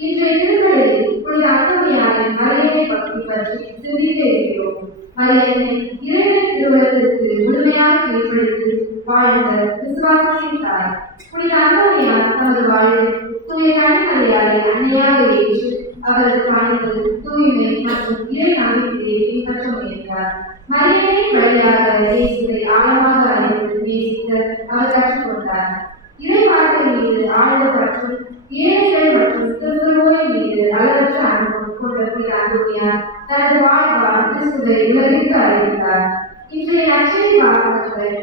இன்றைய திருமலையில் புனித அந்தோனியாரின் மறையை அவரது பணிவு, தூய்மை மற்றும் இறை நம்பிக்கையை பின்பற்ற முயன்றார். மரியனின் வழியாக இயேசுவை ஆழமாக அறிந்து நேசிக்க அவர் கற்றுக்கொண்டார். இறை வார்த்தை மீது ஆழ்ந்த பற்றும் ஏழைகள் மற்றும் திருநோய் மீது அளவற்ற அன்பும் கொண்ட புனித அந்தோனியார் தனது வாழ்வால் கிறிஸ்துவை உலகிற்கு அறிவித்தார். இன்றைய நற்செய்தி வாசகங்கள்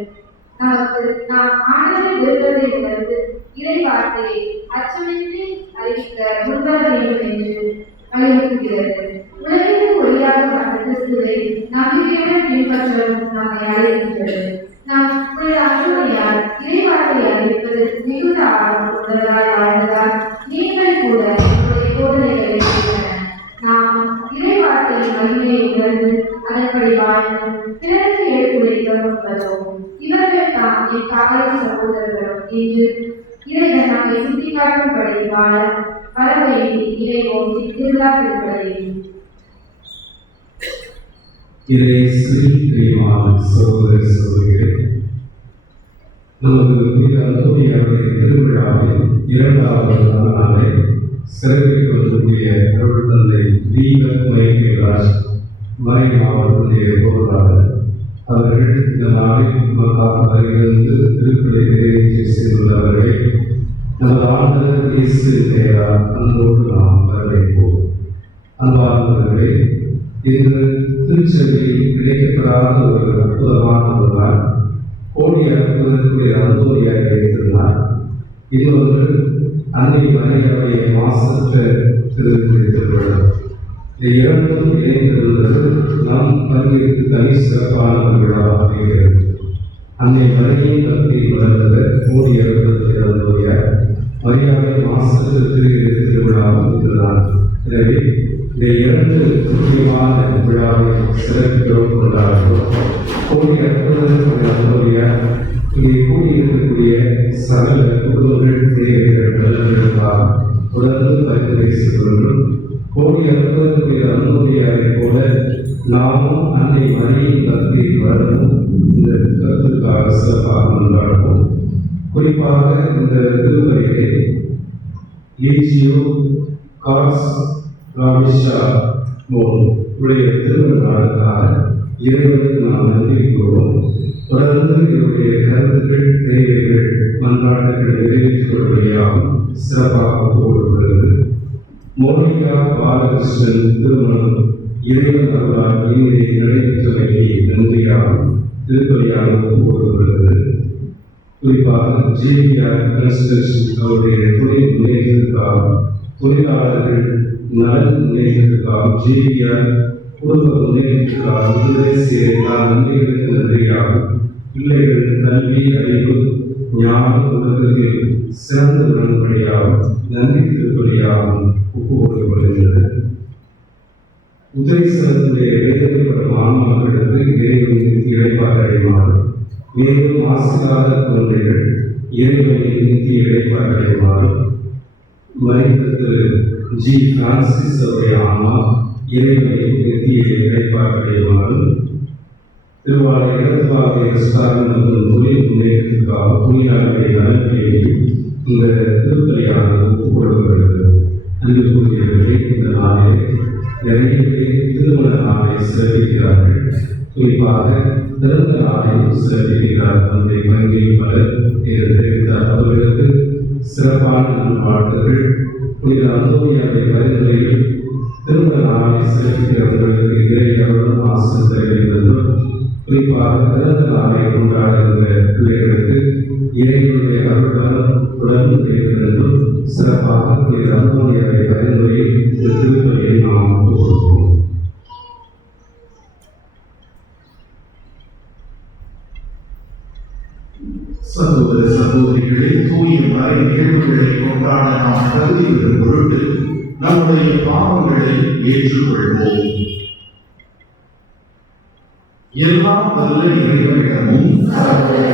நமக்கு நாம் ஆண்டவரை விரும்பதை உணர்ந்து இறை வார்த்தையை அச்சமின்றி அறிவிக்க முன்வர வேண்டும் என்று வலியுறுத்துகிறது. உலகிற்கு ஒளியாக வந்த கிறிஸ்துவை நம்பிக்கையுடன் பின்பற்றவும் நம்மை அழைக்கின்றது. நாம் புனித அந்தோனியார் இறை வார்த்தையை அறிவிப்பதற்கு மிகுந்த ஆர்வம் கொண்டவராய் வாழ்ந்ததால் நீங்கள் கூட உங்களுடைய போதனைகளை செய்தன. நாம் இறை வார்த்தையின் மகிமையை உணர்ந்து அதன்படி வாழ்ந்து பிறருக்கு எடுத்துரைக்க முன்வரும். இவர்கள் தான் என் காவல் சகோதரர்களும் என்று இறைவன் நம்மை சுட்டிக்காட்டும்படி வாழ பரவையில் இறைவோம் திருவிழா திருப்பதையும் சகோதர சகோதரிகளே, நமது புனித அந்தோனியாருடைய திருவிழாவில் 2வது நாளை சிறப்பிக்க வரக்கூடிய அருள் தந்தை தீபக் மைக்கேல்ராஜ் மறை மாவட்டத்தினுடைய பொருளாளர் அவர்கள் இந்த நாளில் நமக்காக வருகிறது திருப்பலை நிறைவேற்றி செய்துள்ளவர்களை நமது ஆண்டவர் இயேசு பெயரால் அன்போடு நாம் வரவேற்போம். அன்பார்ந்தவர்களே, இன்று திருச்சபையில் கிடைக்கப்பெறாத ஒரு அற்புதமான ஒரு நாள் கோடி அற்புதத்துடைய அந்தோனியாரை திருநாள். இன்னொன்று அன்னை மரியாவுடைய மாசற்ற திருவிழா. இந்த இரண்டும் இணைந்திருந்தது நம் பங்கிற்கு தனி சிறப்பான ஒரு விழாவாக அமைகிறது. அன்னை மரியை பற்றி வளர்ந்த கோடி அற்புதத்தை அந்தோனியார் மரியாதை மாசற்ற திருவிழாவும் இதுதான். எனவே இந்த 2 முக்கியமான விழாவை சிறப்பிக்கிறோம் கொண்டாடுகிறோம். கோடி அற்புதத்துடைய அந்தோனியார் இங்கே கூடியிருக்கக்கூடிய சகல குடும்பங்கள் தேவைகள் நலன்களுக்காக தொடர்ந்து பரிந்துரை செய்கின்றோம். கோடி அற்புதத்துடைய அந்தோனியாரை போல நாமும் அன்னை மரியின் பக்தியில் வரவும் இந்த கருத்துக்காக சிறப்பாக கொண்டாடுவோம். குறிப்பாக இந்த திருப்பலியை லீஜியோ கார்ஸ் ராபிஷா உடைய திருமண நாளுக்காக இறைவனுக்கு நாம் நன்றி கூறுவோம். தொடர்ந்து இவருடைய கருத்துக்கள், தேவைகள், மன்றாட்டுகள் நிறைவேற்றுவதையாகவும் சிறப்பாக கூறப்படுகிறது. மோனிகா பாலகிருஷ்ணன் திருமணம் இறைவன் அவரால் இங்கே நடைபெற்றமைக்கு நன்றியாகவும் திருப்பலியாக கூறப்படுகிறது. குறிப்பாக ஜேவிஆர் கன்ஸ்ட்ரக்ஷன் அவருடைய தொழில் முன்னேற்றத்திற்காகவும் தொழிலாளர்கள் நலன் முன்னேற்றத்திற்காகவும் ஜேவிஆர் குடும்ப முன்னேற்றத்திற்காக தேசிய நன்மைகளுக்கு நன்றியாகும். பிள்ளைகள் கல்வி, அறிவு, ஞான உலகத்தில் சிறந்த நன்மையாகும் நன்றி திருப்பலியாகவும் ஒப்புக்கொள்ளப்படுகிறது. உதயசனத்துடைய வேதனைப்படும் மாணவர்களுக்கு இறைவனின் இடைப்பாடு அடைமாறு, மேலும் ஆசிராத குழந்தைகள் இறைவனின் நித்திய இடைப்பாடு அடைமாறு, மனித திரு ஜி பிரான்சிஸ் அவருடைய ஆன்மா இறைவனின் நித்திய இடைப்பாடு அடைமாறு, திருவாளை இடத்துவாக ஸ்டாலின் மற்றும் தொழில் முன்னேற்றத்திற்காக தொழிலாளர்களை நலன்களையும் இந்த திருப்பலியானது ஒப்புக்கொள்ளப்படுகிறது. அன்புக்குரியவர்களே, இந்த நாளிலே நிறைய பேர் திருமண நாளை சிறப்பிக்கிறார்கள். குறிப்பாக பிறந்த நாளையும் சிறப்பிக்கிறார்கள். அந்த வங்கியில் பலர் தெரிவித்தார். அவர்களுக்கு சிறப்பான நல்வாழ்த்துகள். புனித அந்தோனியாருடைய பரிந்துரையில் திருமண நாளை சிறப்பிக்கிறவர்களுக்கு இறை அருளும் ஆசீர் தர வேண்டும் என்றும், குறிப்பாக பிறந்த நாளை கொண்டாடுகின்ற பிள்ளைகளுக்கு இறைவனுடைய அருளால் தொடர்ந்து கிடைக்கும் என்றும் சிறப்பாக புனித அந்தோனியாருடைய பரிந்துரையில் இந்த திருப்பலியை நாம் ஒப்புக்கொள்வோம். சகோதர சகோதரிகளே, தூய மறை நிகழ்வுகளை கொண்டாட நாம் தகுதி பெறும் பொருட்டு நம்முடைய பாவங்களை ஏற்றுக்கொள்வோம். எல்லாம் வல்ல இறைவனிடமும் சகோதர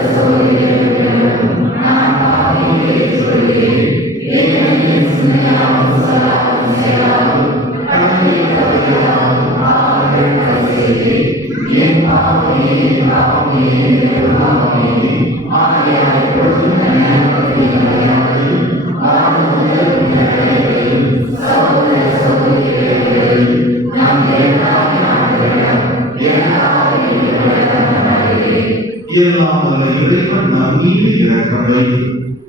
வைத்து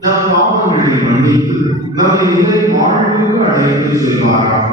நம் பாவங்களை மன்னித்து நம்மை நிலை வாழ்வுக்கு அழைத்து செல்வாராக.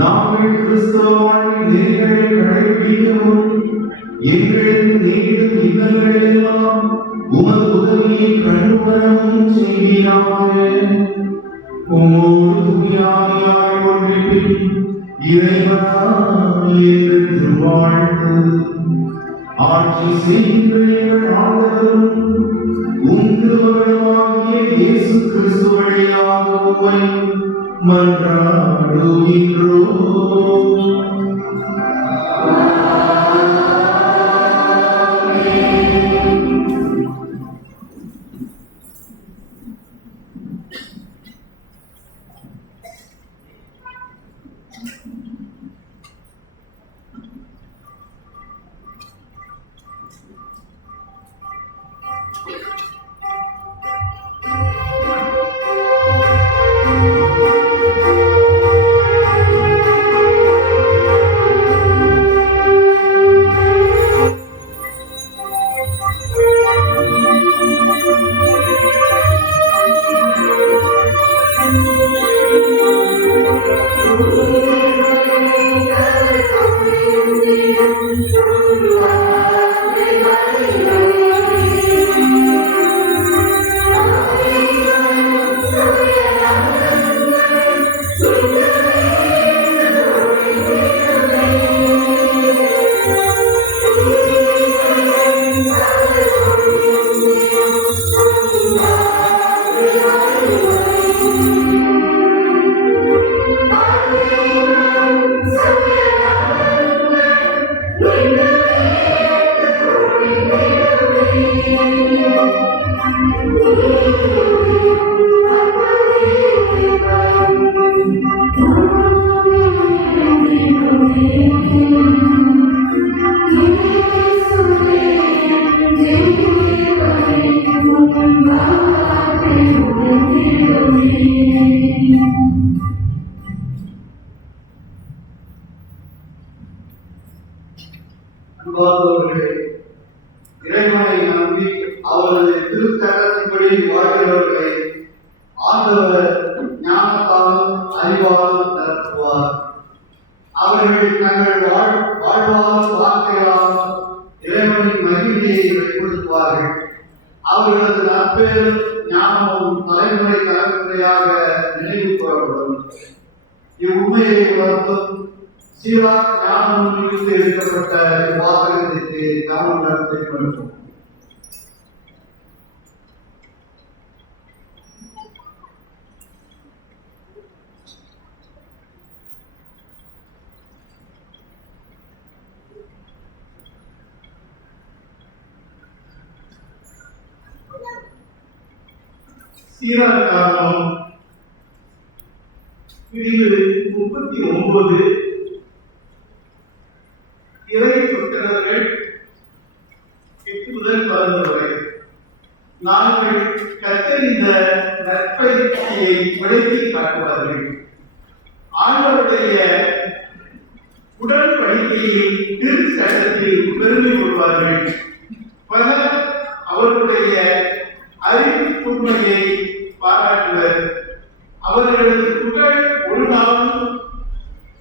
நாங்கள் கிறிஸ்தவ வாழ்வில் நெறிகளை கடைபிடிக்கவும் எங்களுக்கு நேரிடும் இன்னல்கள் எல்லாம் உமது உதவியை கண்டுவரவும் செய்வீராக. உம்மோடு தூயாவியாய் ஒன்றிப்பில் இறைவனா என்று வாழ்த்து ஆட்சி செய்கின்ற எங்கள் ஆண்டவரும் உம் திருமகனுமாகிய இயேசு கிறிஸ்து வழியாக உம்மை மன்றாடுகின்றோம். இறைவனை நம்பி அவரது திருத்தகத்தின்படி வாழ்கிறவர்களை ஆண்டவர் ஞானத்தாலும் அறிவாலும் நிரப்புவார். அவர்கள் தங்கள் வாழ்வாலும் வார்த்தைகளாலும் இறைவனின் மகிமையை வெளிப்படுத்துவார்கள். அவர்களது நற்பெயரும் ஞானமும் தலைமுறை தலைமுறையாக நினைவு கூறப்படும். இவ்வுண்மையை உணர்த்தும் சீராக் ஞானம் குறித்து எடுக்கப்பட்ட இவ்வாசகத்திற்கு கவனம் நடத்த வேண்டும். சீராக்காரமும் பிரிவு 39 இறை சொற்றர்கள் 8 முதல் 11 வரை. நாங்கள் கற்றறிந்த நற்பயிற்சியை விளக்கி காட்டுவார்கள். ஆண்டவருடைய உடன்படிக்கையில் திரு சட்டத்தில் பெருமை கொள்வார்கள். பலர் அவருடைய அறிவுண்மையை பாராட்டுவர். அவர்களது புகழ் ஒரு நாளும்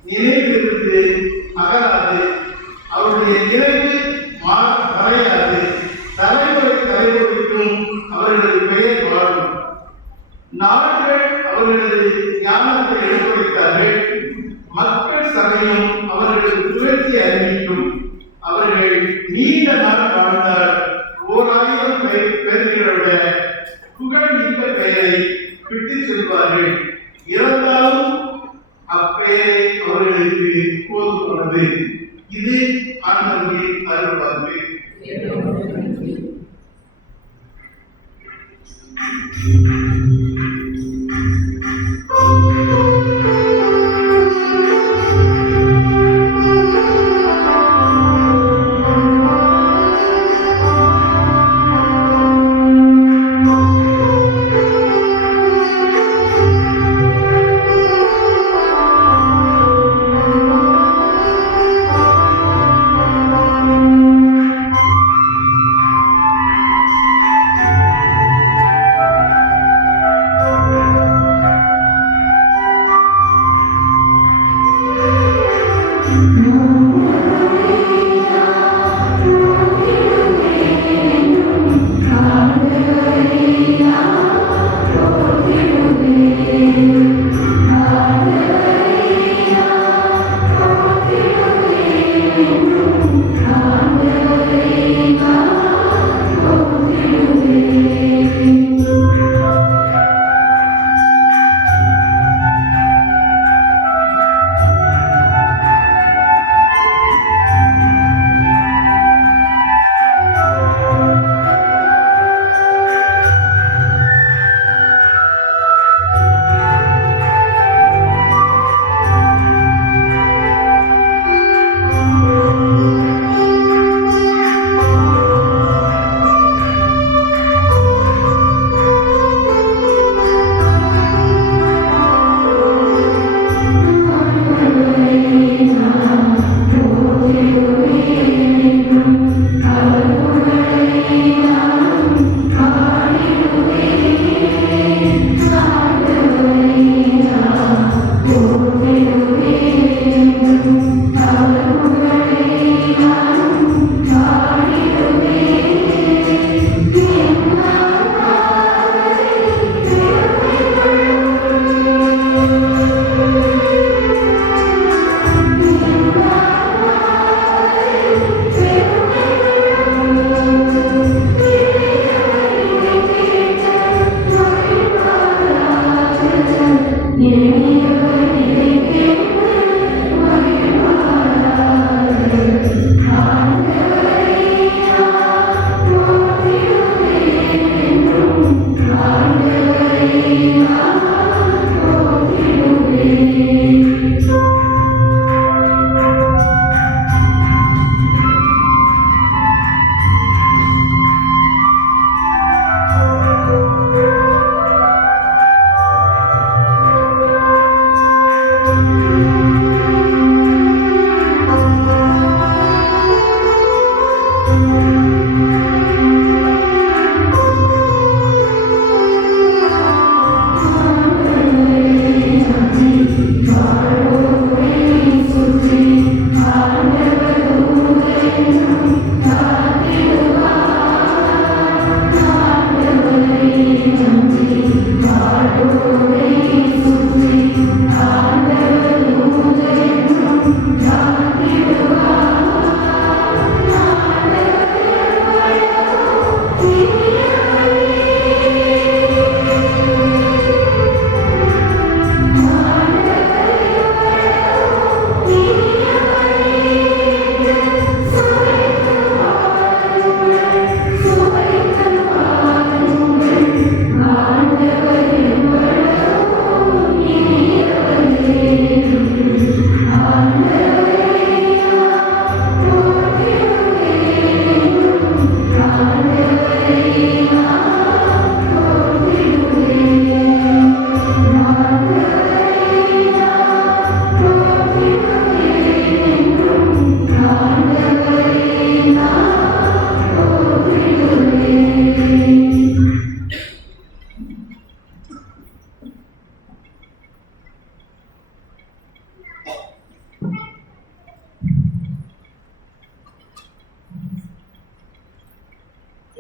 நினைவிலிருந்து அகலாது. அவருடைய நினைவு மறையாது. தலைமுறை தலைமுறைக்கும் அவர்களது பெயர் வாழும். நாடுகள் அவர்களது ஞானத்தை எடுத்துரைத்தார்கள். மக்கள் சபையும் அவர்களது சுழற்சி அறிவிக்கும். அவர்கள் நீண்ட நாள் வாழ்ந்தால் 1000 பேர்களோட புகழ் மிக்க பெயரை விட்டுச் செல்வார்கள். இறந்தாலும் அப்பெயரை அவர்களுக்கு போதுமானது. இது ஆண்டவரின் அருள்வாக்கு.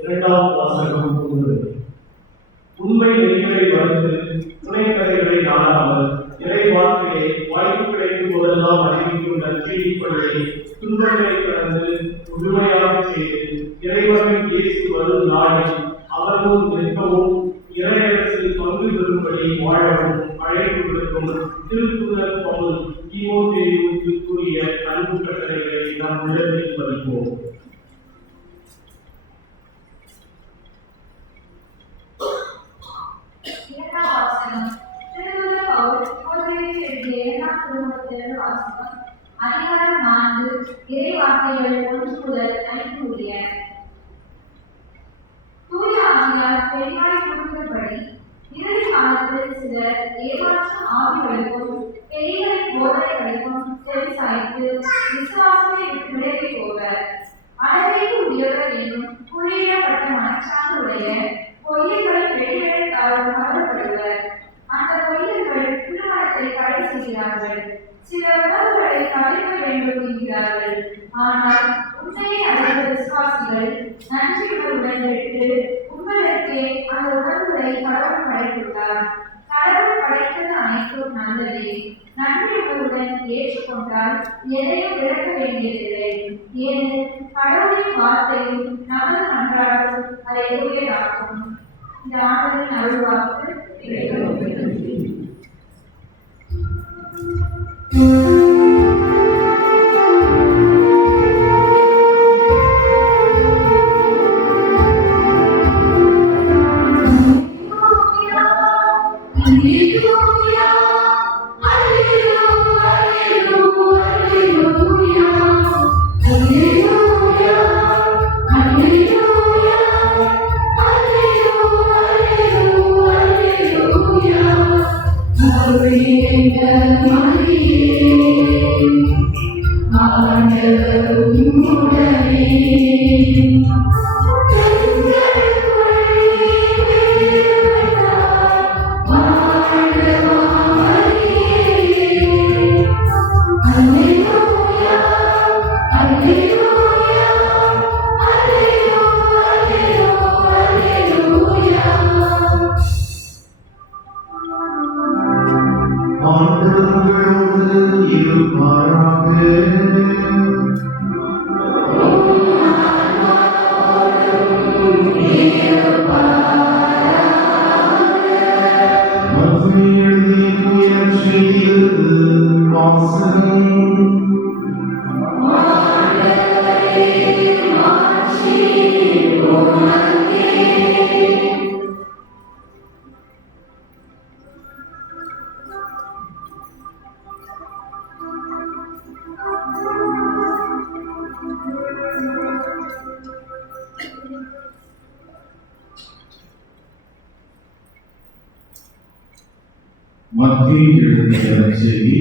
இரண்டாம் வாசகம் 1. உண்மை நெறிகளை வந்து துணைக்கரைகளை நாடாமல் இறை வாழ்க்கையை வாய்ப்பு கிடைக்கும் போதெல்லாம் அறிவிக்கும் நற்செய்தி பணியை துன்பங்களை கடந்து முழுமையாக செய்து இறைவனின் இயேசு வரும் நாளில் அவரும் நிற்கவும் இறையரசில் பங்கு பெறும்படி வாழவும் அழைப்பு விடுக்கும் திருத்தூதர் பவுல் தீமோத்தேயுவுக்கு கூறிய அன்பு கட்டளைகளை நாம் உள்ளத்தில் பதிப்போம். அதிகாரம் 4 இறை வார்த்தைகள் 1 முதல் 5 உடைய. தூய ஆவியார் தெளிவாய் கூறுகிறபடி இறுதி காலத்தில் சிலர் ஏமாற்றும் ஆவிகளுக்கும் பெரியவரின் போதனைகளுக்கும் செவிசாய்த்து விசுவாசத்தை விட்டு விலகி போவர். அளவைக்கு உரியவர் என்னும் குறியிடப்பட்ட மனச்சான்றுடைய பொய்யர்களை வெளியிடத்தால் கவரப்படுவர். அந்த பொய்யர்கள் திருமணத்தை தடை செய்கிறார்கள். சில உணவுகளை தவிர்க்க வேண்டும் என்கிறார்கள். ஆனால் உண்மையை அறிந்த விசுவாசிகள் நன்றியுடன் விட்டு உண்மையிலே அந்த உணவுகளை கடவுள் படைத்துள்ளார். கடவுள் படைத்தது அனைத்தும் நல்லதே. நன்றியுடன் ஏற்றுக்கொண்டால் எதையும் விளக்க வேண்டியதில்லை. ஏனெனில் கடவுளின் வார்த்தையும் நமது நன்றாடும் அதை உயராகும். இந்த ஆண்டவரின் அருள்வாக்கு. மத்திய எழுதிய செய்தி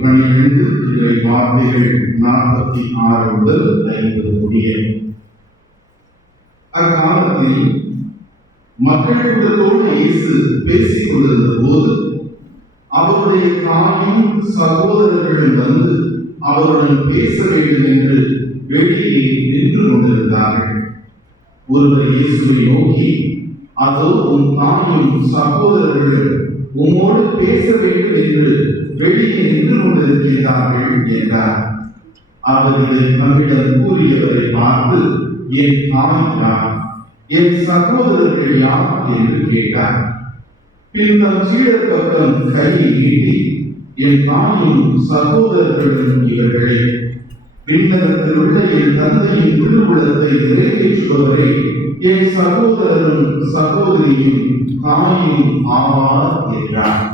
12 இறை வார்த்தைகள் 46 முதல் 50 முடிய. அக்காலத்தில் மக்கள் கூட்டத்தோடு இயேசு பேசிக் கொண்டிருந்த போது அவருடைய தாயும் சகோதரர்களும் வந்து அவருடன் பேச வேண்டும் என்று வெளியே நின்று கொண்டிருந்தார்கள். ஒருவர் இயேசுவை நோக்கி, அதோ உன் தாயும் சகோதரர்களும் உம்மோடு பேச வேண்டும் என்று வெளியே நின்று கொண்டிருக்கிறார்கள் என்றார். அவர் இதை தம்மிடம் கூறியவரை பார்த்து, என் தாய் யார், என் சகோதரர்கள் யார் என்று கேட்டார். பின் தம் சீடர் பக்கம் கையை நீட்டி, என் தாயும் சகோதரர்களும் இவர்களே, விண்ணகத்தில் உள்ள என் தந்தையின் திருவுளத்தை நிறைவேற்றுபவரை என் சகோதரரும் சகோதரியும் தாயும் ஆவார் என்றார்.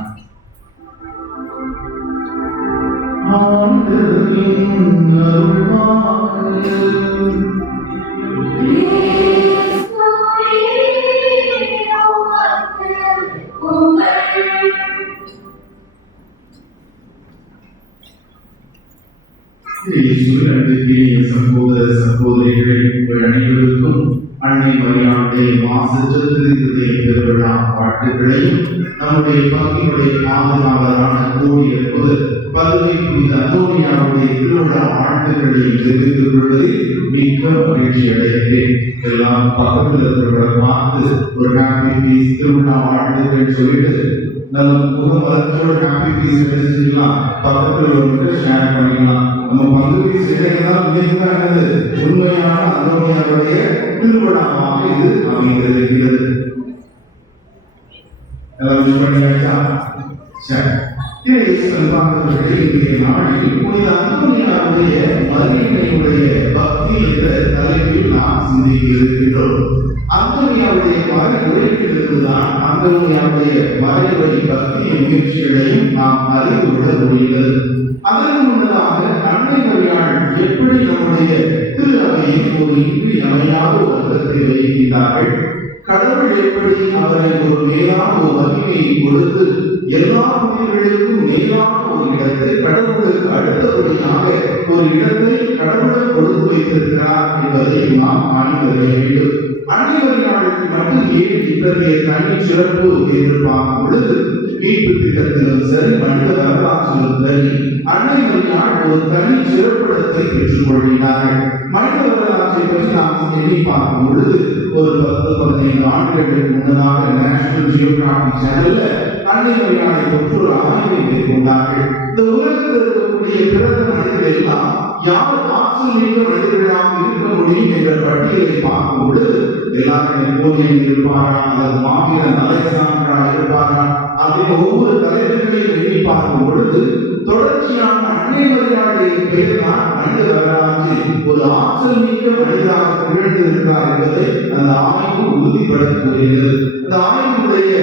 சகோதர சகோதரிகளை உங்கள் அனைவருக்கும் அன்னை மரியாதை மாசற்ற திருவிழா பெருவிழா வாழ்த்துக்களையும் நம்முடைய பங்கினுடைய பாதுகாவலரான கூடிய பதுமை புனித அந்தோனியாருடைய திருவிழா வாழ்த்துக்களை தெரிவித்துக் கொள்வதில் மிக்க மகிழ்ச்சி அடைகிறேன். எல்லாம் பக்கத்தில் இருக்கிறவரை பார்த்து ஒரு ஹாப்பி பீஸ் திருவிழா வாழ்த்துக்கள் சொல்லிட்டு நம்ம முகமலர்ச்சியோட ஹாப்பி பீஸ் செஞ்சுக்கலாம், பக்கத்தில் ஒரு ஷேர் பண்ணிக்கலாம். நம்ம பங்கு பீஸ் என்னது உண்மையான அந்தோனியாருடைய திருவிழாவாக இது அமைந்திருக்கிறது. எல்லாம் பண்ணியாச்சா? சரி. இன்றைய நாளில் புனித அந்தோனியாருடைய மரியன்னையுடைய பக்தி என்ற தலைப்பில் நாம் சிந்திக்க இருக்கின்றோம். அந்தோனியாருடைய மறைவுரையிலிருந்துதான் அந்தோனியாருடைய மறைவுரை பக்தியின் முயற்சிகளையும் நாம் அறிந்து கொள்ள முடிகிறது. அதற்கு முன்னதாக அன்னை மரியாள் எப்படி நம்முடைய திரு அவையில் ஒரு இன்றியமையாத ஒரு அர்த்தத்தை வைக்கின்றார்கள், கடவுள் எப்படி அவரை ஒரு மேலான ஒரு மகிமையை கொடுத்து எல்லா புனிதர்களுக்கும் மேலான ஒரு இடத்தை கடவுளுக்கு அடுத்தபடியாக ஒரு இடத்தை கடவுள் கொடுத்து வைத்திருக்கிறார் என்பதை நாம் ஆய்ந்தறிய வேண்டும். அன்னை மரியாளுக்கு மட்டும் ஏன் இத்தகைய தனி சிறப்பு என்று பார்க்கும் பொழுது மீட்பு திட்டத்திலும் சரி மனித வரலாற்றிலும் சரி அன்னை மரியாள் ஒரு தனி சிறப்பிடத்தை பெற்றுக் கொள்கிறார்கள். மனித வரலாற்றை பற்றி நாம் எண்ணி பார்க்கும் பொழுது ஒரு 10-15 ஆண்டுகளுக்கு முன்னதாக நேஷனல் ஜியோகிராபிக் சேனல்ல அன்னை மரியாளை பற்றி ஒரு ஆய்வை மேற்கொண்டார்கள். இந்த உலகத்தில் இருக்கக்கூடிய பிறந்த மனிதர்கள் எல்லாம் யார் ஆற்றல் மிக்க மனிதர்களாக இருக்க முடியும் என்ற பட்டியலை பார்க்கும் பொழுது எல்லாரும் நெப்போலியன் இருப்பாரா அல்லது மாவீரன் அலெக்சாண்டரா இருப்பாரா அப்படின்னு ஒவ்வொரு தலைவர்களையும் எண்ணி பார்க்கும் பொழுது தொடர்ச்சியான அன்னை மரியாதையை பெயர் தான் மனித வரலாற்றில் ஒரு ஆற்றல் மிக்க மனிதராக திகழ்ந்து இருக்கிறார் என்பதை அந்த ஆய்வு உறுதிப்படுத்துகிறது. அந்த ஆய்வுடைய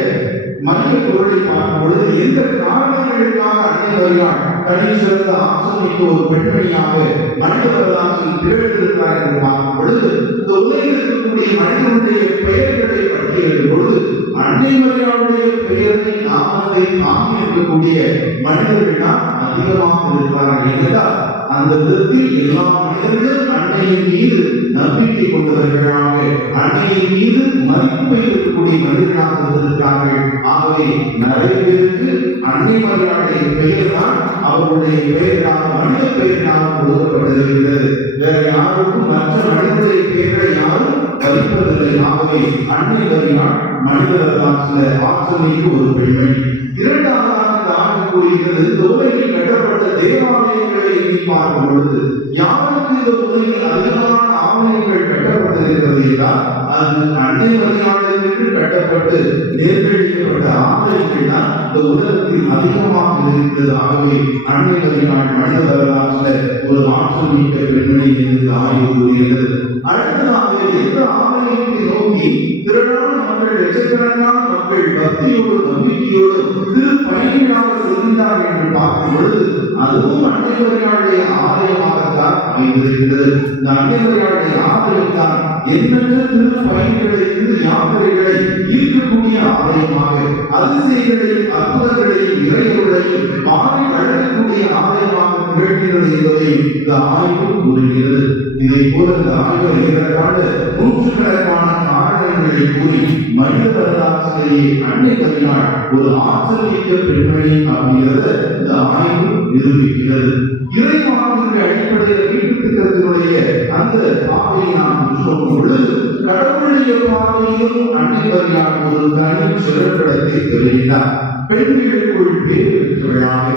மைய பொருளை பார்க்கும் பொழுது எந்த காரணங்களுக்காக அன்னை மரியாள் தனி சிறந்த ஆற்றல் மிக்க ஒரு பெண்மணியாக மனித வரலாற்றில் திகழ்ந்திருக்கிறார் என்று பார்க்கும் பொழுது இந்த உலகில் இருக்கக்கூடிய மனிதனுடைய பெயர்களை பட்டியலிடும் பொழுது அன்னை மரியாளுடைய பெயரை நாமத்தை தாங்கி இருக்கக்கூடிய மனிதர்கள் தான் அதிகமாக இருக்கிறார்கள். என்றால் அந்த விதத்தில் எல்லா மனிதர்களும் அன்னையின் மீது நம்பிக்கை கொண்டவர்களாக அன்னையின் மீது மதிப்பு வைக்கக்கூடிய மனிதர்களாக இருந்திருக்கிறார்கள். ஆகவே நிறைய பேருக்கு அன்னை மரியாளுடைய பெயர் தான் அவருடைய பெயராக மனித பெயராக கொடுக்கப்பட்டிருக்கிறது. வேற யாருக்கும் மற்ற மனிதனுடைய பெயரை யாரும் கழிப்பதில்லை. ஆகவே அன்னை மரியாள் மனித வரலாற்றில் ஆற்றலுக்கு ஒரு பெண்மணி. இரண்டாவதாக இந்த ஆண்டு கூறுகிறது, இந்த உலகில் கட்டப்பட்ட தேவாலயங்களை எண்ணி பார்க்கும் பொழுது யாருக்கு இந்த உலகில் அதிகமான ஆலயங்கள் கட்டப்பட்டிருக்கிறது என்றால் அது அன்னை மரியாளுக்கு கட்டப்பட்டு நேர்கழிக்கப்பட்ட ஆலயங்கள் தான் இந்த உலகத்தில் அதிகமாக இருக்கிறது. ஆகவே அன்னை மரியாள் மனித வரலாற்றில் ஒரு ஆற்றல் மிக்க பெண்மணி என்று ஆய்வு கூறுகிறது. அடுத்ததாக எந்த ஆலயத்தை நோக்கி திரளான மக்கள் லட்சக்கணக்கான மக்கள் பக்தியோடு நம்பிக்கையோடு திரு பயணிகளாக செல்கின்றார் என்று பார்க்கும் பொழுது அதுவும் அன்னை மரியாளுடைய ஆலயமாகத்தான் அமைந்திருக்கிறது. இந்த அன்னை மரியாளுடைய ஆலயம் தான் எண்ணற்ற திரு பயணிகளை திரு யாத்திரைகளை ஈர்க்கக்கூடிய ஆலயமாக அதிசயங்களையும் அற்புதங்களையும் இறைவர்களையும் மாறி வழங்கக்கூடிய ஆலயமாக திகழ்கிறது என்பதையும் இந்த ஆய்வு கூறுகிறது. இதை போல இந்த ஆய்வு ஏறத்தாழ நூற்றுக்கணக்கான காரணங்களை கூறி மனித வரலாற்றிலேயே அன்னை மரியாள் ஒரு ஆற்றல் மிக்க பெண்மணி அப்படிங்கிறத இந்த ஆய்வு நிரூபிக்கிறது. இறைவாக்கிற்கு அடிப்படையில் மீட்பு திட்டத்தினுடைய அந்த பாதையை நாம் சொல்லும் பொழுது கடவுளுடைய பாதையிலும் அன்னை மரியாள் ஒரு தனி சிறப்பிடத்தை பெறுகிறார். பெண்களுக்குள் பேர் பெற்றவர்களாக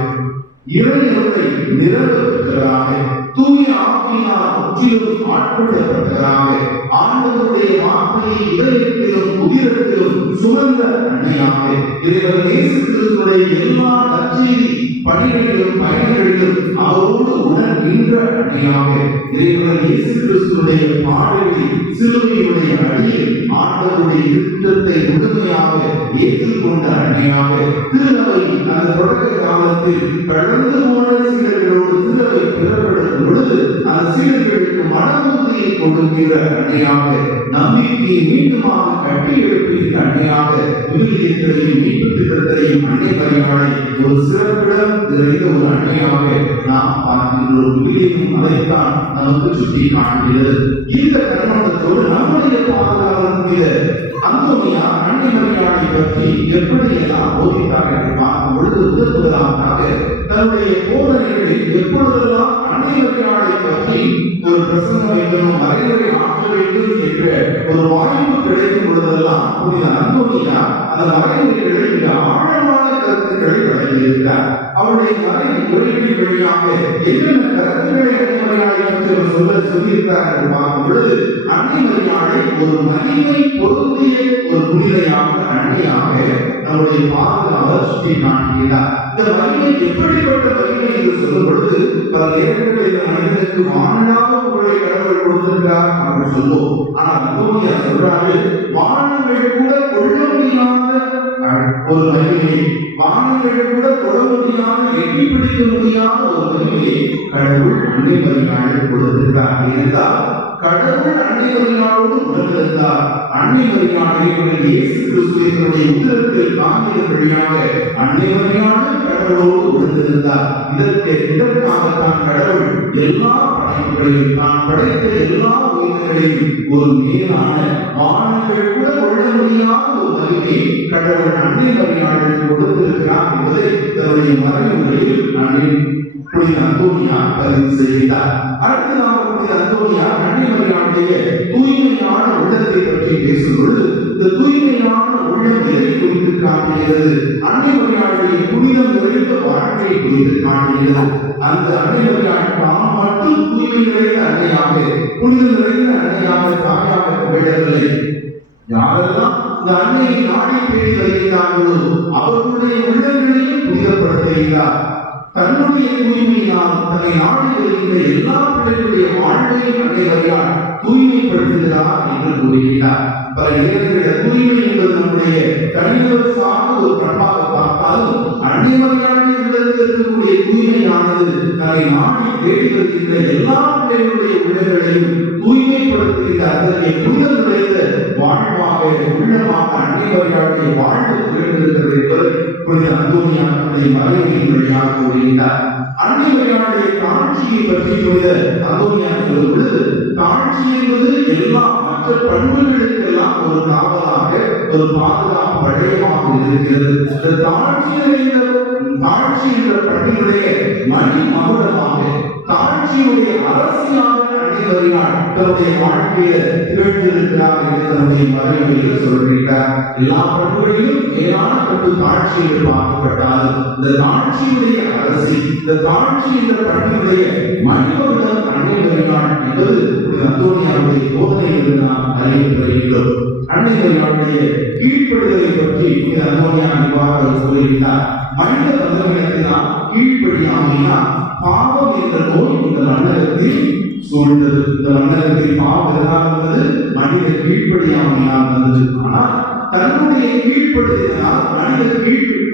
இறைவனை நிரம்ப பெற்றவராக தூய ஆவியினால் முற்றிலும் ஆட்கொள்ளப்பட்டவராக ஆண்டவருடைய வார்த்தையை இதயத்திலும் உதிரத்திலும் சுமந்த அன்னையாக இறைவன் இயேசு கிறிஸ்துவினுடைய எல்லா நற்செய்தி பணிகளிலும் பயணங்களிலும் அவரோடு உணர்கின்ற அன்னையாக இறைவன் இயேசு கிறிஸ்துவினுடைய பாடுகளில் சிலுவையுடைய அடியில் ஆண்டவருடைய யுத்தத்தை முழுமையாக ஏற்றுக்கொண்ட அன்னையாக திருநவை அந்த தொடக்க காலத்தில் கடந்து போன சீடர்களோடு திருநவை பெறப்படும் பொழுது அந்த சீடர்களுக்கு மனமுறுதியை கொடுக்கிற அன்னையாக நம்பிக்கையை மீண்டுமாக கட்டி எழுப்புகின்ற அன்னையாக விவிலியத்திலையும் மீட்பு திட்டத்திலையும் அன்னை மரியாளை ஒரு சிறப்பிடம் நிறைந்த ஒரு அன்னையாக நாம் பார்க்கின்றோம். விவிலியம் அதைத்தான் நமக்கு சுட்டி காட்டுகிறது. இந்த கண்ணோட்டத்தோடு நம்முடைய பாதுகாவலுடைய அந்தோனியா அன்னை மரியாளை பற்றி எப்படி எல்லாம் போதித்தார் என்று பார்க்கும் பொழுது முதலாவதாக தன்னுடைய போதனைகளில் எப்பொழுதெல்லாம் அன்னை மரியாதை பற்றி ஒரு பிரசங்கம் வேண்டும், மறைமுறை ஆற்ற வேண்டும் என்ற ஒரு வாய்ப்பு கிடைக்கும் பொழுதெல்லாம் புனித அந்தோனியா அந்த மறைமுறைகளை மிக ஆழமான கருத்துக்களை வழங்கியிருக்கிறார். அவருடைய மறைமுறைகளின் வழியாக என்னென்ன கருத்துக்களை அன்னை மரியாதை பற்றி அவர் சொல்லியிருக்கிறார் என்று பார்க்கும் பொழுது, அன்னை மரியாதை ஒரு மகிமை பொருந்திய ஒரு புனிதையாக அன்னையாக நம்முடைய பாதுகாவலர் சுட்டி காண்கிறார். இந்த மகிமை எப்படிப்பட்ட மகிமை என்று சொல்லும் பொழுது பல நேரங்களில் இந்த மனிதனுக்கு வானலாக புகழை கடவுள் கொடுத்திருக்கிறார் என்று சொல்லுவோம். ஆனால் அந்தோனியா சொல்றாரு, வானங்கள் கூட கொள்ள முடியாத ஒரு மகிமையை, வானங்கள் கூட கொள்ள முடியாத, எட்டி பிடிக்க முடியாத ஒரு மகிமையை கடவுள் அன்னை மரியாதை கொடுத்திருக்கிறார். இருந்தால் கடவுள் அன்னை மரியாதையோடு உணர்ந்திருந்தார். அன்னை மரியாதை இயேசு கிறிஸ்துவினுடைய உதரத்தில் காண்பின் வழியாக அன்னை மரியாதை கடவுளோடு உணர்ந்திருந்தார். இதற்காகத்தான் கடவுள் எல்லா படைப்புகளையும், தான் படைத்த எல்லா உயிர்களையும் ஒரு மேலான வானங்கள் கூட கொள்ள முடியாத ஒரு மகிமையை கடவுள் அன்னை மரியாதைக்கு கொடுத்திருக்கிறார் என்பதை தன்னுடைய மறைமுறையில் அன்னை புனித அந்தோனியா பதிவு செய்கிறார். அடுத்து நாம் புனித அந்தோனியா அன்னை மரியாதைய தூய்மையான உள்ளத்தை பற்றி பேசும் பொழுது, இந்த தூய்மையான உள்ளம் எதை குறித்து காட்டுகிறது? அன்னை மரியாதைய புனிதம் நிறைந்த வாழ்க்கை குறித்து காட்டுகிறது. அந்த அன்னை மரியாதை தான் மட்டும் தூய்மை நிறைந்த அன்னையாக, புனிதம் நிறைந்த அன்னையாக, தாயாக திகழவில்லை. யாரெல்லாம் இந்த அன்னையை நாடி தேடி வருகிறார்களோ அவர்களுடைய உள்ளங்களையும் புனிதப்படுத்துகிறார். தன்னுடைய தூய்மையினால் தன்னை நாடி வருகின்ற எல்லா பிள்ளைகளுடைய வாழ்வையும் அன்னை மரியாதை தூய்மைப்படுத்துகிறார் என்று கூறுகிறார். பல நேரங்களில் தூய்மை என்பது நம்முடைய தனிநபர் சார்ந்த ஒரு பண்பாக பார்த்தாலும், அன்னை மரியாதை உள்ளத்தில் இருக்கக்கூடிய தூய்மையானது தன்னை நாடி தேடி வருகின்ற எல்லா பிள்ளைகளுடைய உள்ளங்களையும் தூய்மைப்படுத்துகின்ற அத்தகைய புனிதம் நிறைந்த வாழ்வாக, உள்ளமாக அன்னை மரியாதை வாழ்வு திகழ்ந்திருக்கிறது என்பதை புனித அந்தோனியாவுடைய மறைவின் வழியாக கூறுகிறார். அன்னை மரியாதைய காட்சியை பற்றி புனித அந்தோனியா சொல்லும் பொழுது, காட்சி என்பது எல்லா மற்ற பண்புகளுக்கெல்லாம் ஒரு காவலாக, ஒரு பாதுகாப்பு வளையமாக இருக்கிறது. இந்த காட்சி என்ற பண்பினுடைய மணி மகுடமாக, காட்சியுடைய அரசியாக அன்னை மரியாதை தன்னுடைய வாழ்க்கையில திகழ்ந்திருக்கிறார் என்று தன்னுடைய மறைவில் சொல்கிறார். எல்லா பண்புகளிலும் மேலான பண்பு காட்சி என்று பார்க்கப்பட்டாலும், இந்த காட்சியுடைய அரசி, இந்த காட்சி என்ற பண்பினுடைய மணிமகுடம் அன்னை மரியாதை என்பது அந்தோனியாவுடைய போதனையில் நாம் அறிய பெறுகிறோம். அன்னை மரியாதைய கீழ்ப்படுதலை பற்றி அந்தோனியா நிர்வாக சொல்கிறார். மனித பதவியினால் கீழ்ப்படியாமையா பாவம் என்ற நோய் இந்த மண்டலத்தில் சூழ்ந்தது. இந்த மண்டலத்தில் பாவம் எதாவது மனித கீழ்ப்படியாமையால் வந்தது. ஆனால் தன்னுடைய கீழ்ப்படுதலினால் மனித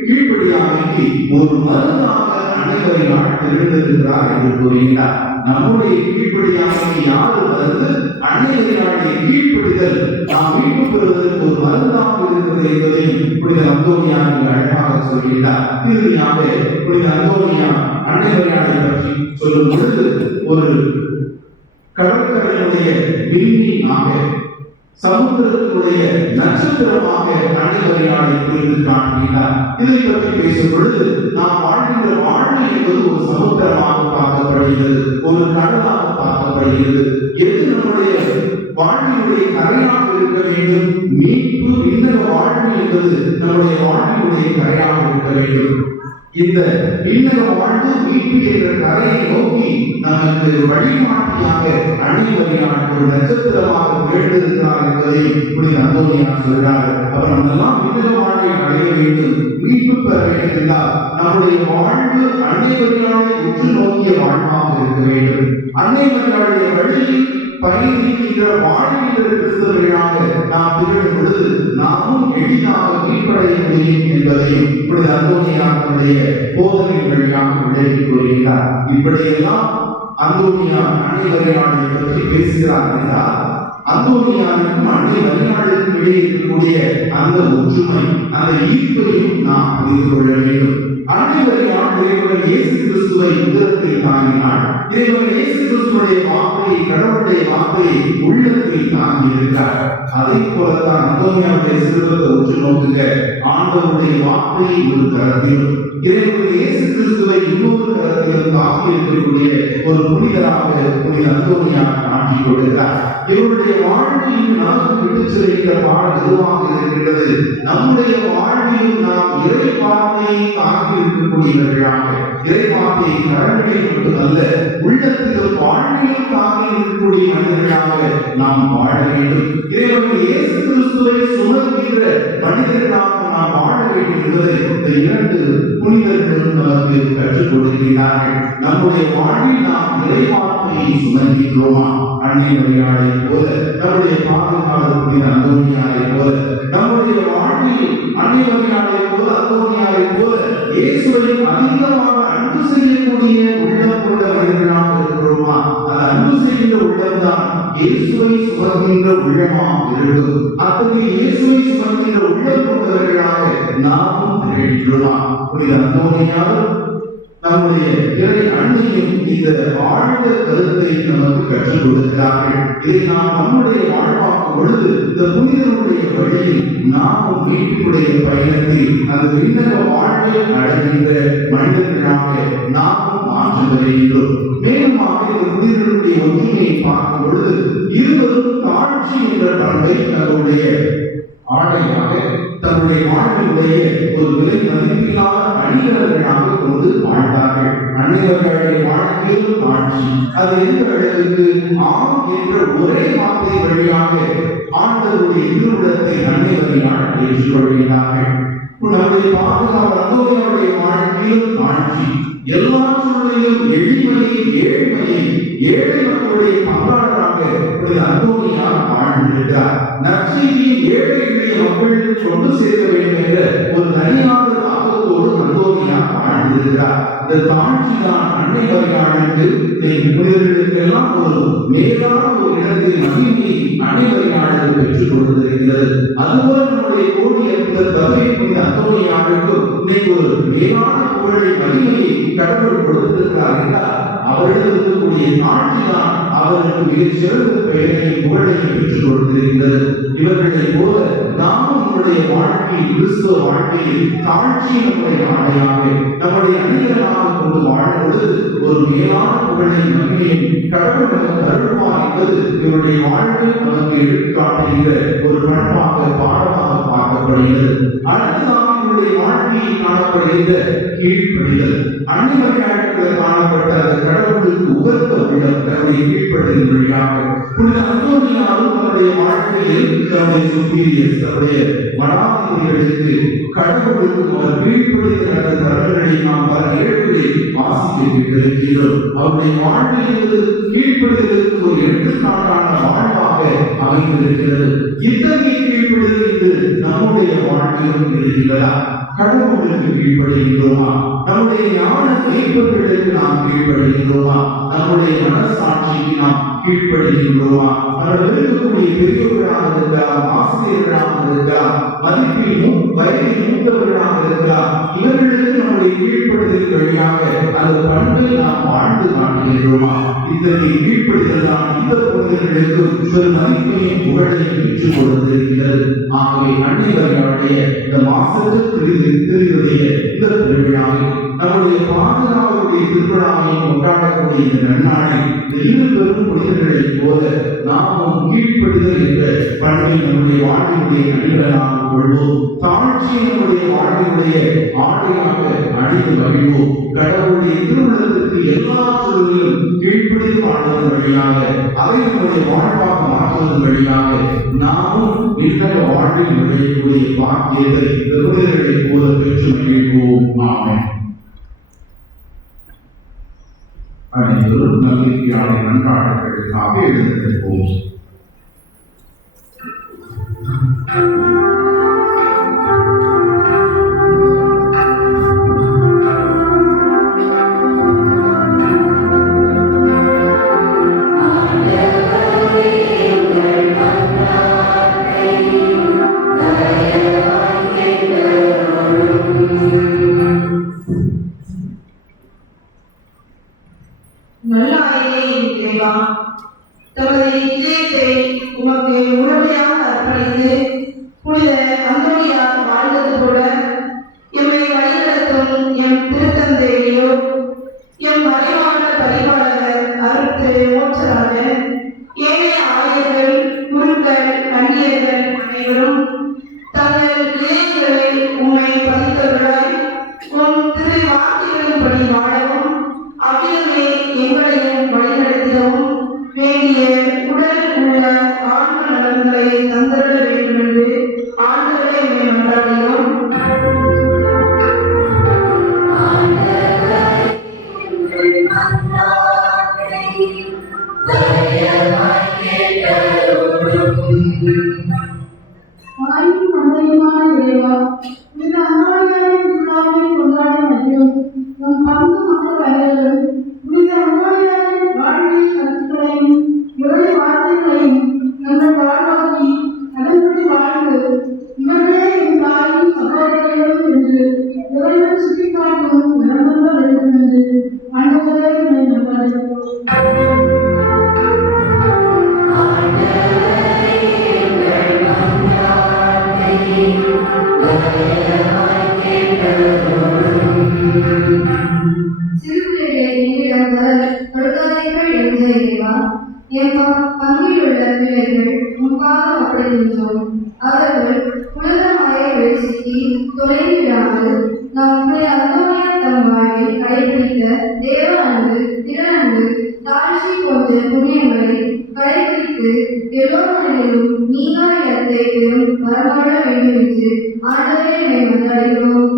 கீழ்ப்படியாமைக்கு ஒரு மருந்தாக அன்னை மரியாதை திகழ்ந்திருக்கிறார் என்று கூறுகிறார். நம்முடைய கீழ்ப்படியாமை யாரு மருந்து? அன்னை மரியாதையை கீழ்ப்படிதல் நாம் மீட்பு பெறுவதற்கு ஒரு மருந்தாக இருக்கிறது என்பதையும் புனித அந்தோனியா அழகாக சொல்கிறார். இறுதியாக புனித அந்தோனியா அன்னை மரியாதை பற்றி சொல்லும் பொழுது, ஒரு கடற்கரையினுடைய விண்மீனாக, சமுத்திரத்தினுடைய நட்சத்திரமாக அன்னை மரியாதை குறித்து காண்கிறார். இதை பற்றி பேசும் பொழுது, நாம் வாழ்கின்ற வாழ்வு என்பது ஒரு சமுத்திரமாக பார்க்கப்படுகிறது, ஒரு கடலாக பார்க்கப்படுகிறது. எது நம்முடைய வாழ்வினுடைய கரையாக இருக்க வேண்டும்? மீட்பு விண்ணக வாழ்வு என்பது நம்முடைய வாழ்வினுடைய கரையாக இருக்க வேண்டும். இந்த விண்ணக வாழ்வு மீட்பு என்ற கரையை நோக்கி நமக்கு வழிமாட்டியாக அன்னை மரியாதை ஒரு நட்சத்திரமாக திகழ்ந்திருக்கிறார் என்பதை புனித அந்தோனியா சொல்றார். அவர் நம்மெல்லாம் விண்ணக வாழ்வை அடைய வேண்டும், மீட்பு பெற வேண்டும் என்றால் நம்முடைய வாழ்வு அன்னை மரியாதை உற்று நோக்கிய வாழ்வாக இருக்க வேண்டும். அன்னை மரியாதைய வழியில் பயணிக்கின்ற வாழ்கின்ற கிறிஸ்தவர்களாக நாம் திகழும் பொழுது நாமும் எளிதாக மீட்படைய முடியும் என்பதையும் புனித அந்தோனியாவுடைய போதனை வழியாக விளக்கி கூறுகிறார். இப்படியெல்லாம் அந்தோனியா அன்னை மரியாதை பற்றி பேசுகிறார் என்றால், அந்தோனியாவுக்கும் அன்னை மரியாதைக்கும் இடையே இருக்கக்கூடிய அந்த ஒற்றுமை, அந்த ஈர்ப்பையும் நாம் புரிந்து கொள்ள வேண்டும். அன்னை மரியாதை இயேசு கிறிஸ்துவை உதரத்தில் தாங்கினார். இறைவன் இயேசு கிறிஸ்துவுடைய வார்த்தையை, கடவுளுடைய வார்த்தையை உள்ளத்தில் தாங்கி இருக்கிறார். அதை போலத்தான் அந்தோனியாவுடைய சிறுவத்தை உற்று நோக்குக. ஆண்டவருடைய வார்த்தையை ஒரு கரத்திலும், இறைவன் இயேசு கிறிஸ்துவை இன்னொரு கரத்திலும் தாக்கி இருக்கக்கூடிய ஒரு புனிதராக புனித அந்தோனியார் மாற்றிக் கொடுக்கிறார். இவருடைய வாழ்க்கையில் நமக்கு விட்டுச் செல்கிற பாடம் எதுவாக இருக்கின்றது? நம்முடைய வாழ்வில் நாம் இறை வார்த்தையை தாக்கி இருக்கக்கூடியவர்களாக, இறை வார்த்தையை கரங்களில் மட்டுமல்ல உள்ளத்திலும் வாழ்விலும் தாக்கி இருக்கக்கூடிய மனிதர்களாக நாம் வாழ வேண்டும். இறைவன் இயேசு கிறிஸ்துவை சுமக்கின்ற மனிதர்களாக நாம் வாழ வேண்டும் என்பதை இந்த இரண்டு புனிதர்களும் நமக்கு கற்றுக் கொடுக்கிறார்கள். நம்முடைய வாழ்வில் நாம் இறை வார்த்தையை சுமக்கின்றோமா? அன்னை மரியாதை போல, நம்முடைய பாதுகாவலர் புனித அந்தோனியாரை போல, நம்முடைய வாழ்வில் அன்னை மரியாதை போல, அந்தோனியாரை போல இயேசுவை அதிகமாக அன்பு செய்யக்கூடிய உள்ளம் கொண்ட மனிதர்களாக இருக்கிறோமா? அந்த அன்பு செய்கின்ற உள்ளம்தான் இயேசுவை சுமக்கின்ற உள்ளமாக இருக்கும். அத்தகைய இயேசுவை சுமக்கின்ற உள்ளம் கொண்டவர்களாக நாமும் திகழ்கிறோமா? புனித அந்தோனியார் நம்முடைய இறை அன்னையும் இந்த ஆழ்ந்த கருத்தை நமக்கு கற்றுக் கொடுக்கிறார்கள். இதை நாம் நம்முடைய வாழ்வாக்கும் பொழுது இந்த புனிதனுடைய வழியில் நாமும் மீட்புடைய பயணத்தில் அந்த விண்ணக வாழ்வை அடைகின்ற மனிதர்களாக நாமும் மாற்றம் பெறுகின்றோம். மேலுமாக இந்த புனிதர்களுடைய ஒற்றுமையை பார்க்கும் பொழுது இருவரும் தாழ்ச்சி என்ற பண்பை தன்னுடைய ஆடையாக, தன்னுடைய வாழ்வினுடைய ஒரு விலை மதிப்பில்லாத அணிகலர்களாக கொண்டு வாழ்ந்தார்கள். அன்னைவர்களுடைய வாழ்க்கையில் தாழ்ச்சி, அது எந்த அளவுக்கு ஆம் என்ற ஒரே வார்த்தை வழியாக ஆண்டவருடைய திருவுளத்தை அன்னைவரையால் ஏற்றுக்கொள்கிறார்கள். நம்முடைய பாதுகாவலர் அந்தோனியாருடைய வாழ்க்கையில் தாழ்ச்சி, எல்லா சூழலிலும் எளிமையை, ஏழ்மையை, ஏழை மக்களுடைய பங்காளராக அந்தோனியார் வாழ்ந்திருக்கிறார். நற்செய்தியை ஏழை எளிய மக்களுக்கு கொண்டு சேர்க்க வேண்டும் என்ற ஒரு தனியாக தாக்கத்தோடு அந்தோனியார் வாழ்ந்திருக்கிறார். இந்த தாழ்ச்சி தான் அன்னை மரியாளுக்கு புனிதர்களுக்கெல்லாம் ஒரு மேலான ஒரு இடத்தில் மகிமையை அன்னை மரியாளுக்கு பெற்றுக் கொடுத்திருக்கிறது. அதுபோல நம்முடைய கோடி அற்புதர் தந்தை புனித அந்தோனியாருக்கும் இன்னைக்கு ஒரு மேலான புகழை மகிமையை கடவுள் கொடுத்திருக்கிறார் என்றால் அவரிடம் இருக்கக்கூடிய தாழ்ச்சி தான் அவருக்கு மிகச் சிறந்த பெயரையும் புகழையும் பெற்றுக் கொடுத்திருக்கிறது. இவர்களை போல நாமும் நம்முடைய வாழ்க்கையில், கிறிஸ்துவ வாழ்க்கையில் தாழ்ச்சி நம்முடைய ஆடையாக, நம்முடைய அணிகலனாக கொண்டு வாழ்வது ஒரு மேலான புகழை மகிமையும் கடவுள் நமக்கு அருள்வார் என்பது இவருடைய வாழ்வை நமக்கு எடுத்துக்காட்டுகின்ற ஒரு பண்பாக, பாடமாக பார்க்கப்படுகிறது. அடுத்ததாக இவருடைய வாழ்க்கையில் காணப்படுகின்ற கீழ்ப்படிதல், அன்னைவர்களுக்கு காணப்பட்ட அந்த கடவுளுக்கு உகந்த உள்ளம் தன்னுடைய கீழ்ப்படிதல் வழியாக புனித அந்தோனியாரும் தன்னுடைய வாழ்க்கையில் தன்னுடைய சுப்பீரியர்ஸ், தன்னுடைய மடாதிபதிகளுக்கு கடவுளுக்கு அவர் கீழ்ப்படிதல் நடந்த தருணங்களை நாம் பல நேரங்களில் வாசித்திருக்கிறோம். அவருடைய வாழ்வில் கீழ்ப்படிதலுக்கு ஒரு எடுத்துக்காட்டான வாழ்வாக அமைந்திருக்கிறது. இத்தகைய கீழ்ப்படிதல் இன்று நம்முடைய வாழ்விலும் இருக்கிறதா? கடவுளுக்கு கீழ்ப்படுகின்றோமா? நம்முடைய ஞான மெய்ப்பொருளுக்கு நாம் கீழ்ப்படுகின்றோமா? நம்முடைய மனசாட்சிக்கு நாம் கீழ்ப்படுகின்றோமா? அவர்கள் இருக்கக்கூடிய பெரியவர்களாக இருக்கலாம், ஆசிரியர்களாக இருக்கலாம், மதிப்பிலும் வயதில் மூத்தவர்களாக இருக்கலாம், இவர்களுக்கு நம்முடைய கீழ்ப்படுதல் வழியாக அந்த பண்பை நாம் வாழ்ந்து காட்டுகின்றோமா? இத்தகைய கீழ்ப்படுதல் தான் இந்த புனிதர்களுக்கு ஒரு மதிப்பையும் புகழையும் பெற்றுக் கொடுத்திருக்கிறது. ஆகவே அன்னைவர்களுடைய இந்த மாசற்ற திருவிழாவுடைய இந்த திருவிழாவில் நம்முடைய பாதுகாவலுடைய திருவிழாவை கொண்டாடக்கூடிய இந்த நன்னாளில் இந்த இரு பெரும் புனிதர்களைப் போல நாமும் கீழ்ப்படுதல் என்ற பண்பை நம்முடைய வாழ்வினுடைய அணிகலனாக கொள்வோம். தாழ்ச்சி நம்முடைய வாழ்வினுடைய ஆடையாக அணிந்து மகிழ்வோம். கடவுளுடைய திருவிழத்திற்கு எல்லா சூழலிலும் கீழ்ப்படிந்து வாழ்வதன் வழியாக, அதை நம்முடைய வாழ்வாக மாற்றுவதன் வழியாக நாமும் இந்த வாழ்வில் நுழையக்கூடிய பாக்கியத்தை இந்த புனிதர்களைப் போல பெற்று மகிழ்வோம். ஆமென். அனைவரும் நம்பிக்கையான நன்றாளர்களுக்காக எழுந்திருப்போம். தமது இதயத்தை உமக்கு முழுமையாக அர்ப்பணித்து புனித தந்திர வேண்டும் என்று ஆண்டவரே என்னை மன்றாடினோம். ஆய்வும் சந்தேகமான இறைவா, இந்த அம்மாளியாரின் திருவிழாவை கொண்டாட மற்றும் நம் பங்கு மக்கள் அனைவரும் புனித அம்மாளியாரின் வாழ்வியல் கருத்துக்களையும் இறை வார்த்தைகளையும் நம்ம வாழ்வாக்கி அதன்படி வாழ்ந்து இவர்களே என் தாயும் சகோதரர்களும் என்று இறைவன் சுட்டிக்காட்டும் நிரந்தர வேண்டும் என்று ஆண்டவரே என்னை நம்பாதீர்கள். சிறுபிள்ளைகளை என்னிடம் கொடுக்காதீர்கள் என்ற இறைவா, என் பங்கில் உள்ள பிள்ளைகள் முன்பாக ஒப்படைக்கின்றோம். அவர்கள் உலகமாயை வெளிச்சிக்கி தொலைவிடாமல் நாம் அந்தோனியார் தம் வாழ்வில் கடைபிடித்த தேவ அன்பு, திறனன்பு, தாழ்ச்சி போன்ற புண்ணியங்களை கடைபிடித்து எல்லோரிலும் நீங்கா இடத்தை பெறும் வரமாட வேண்டும் என்று ஆண்டவரே என்னை மன்றாடுகிறோம்.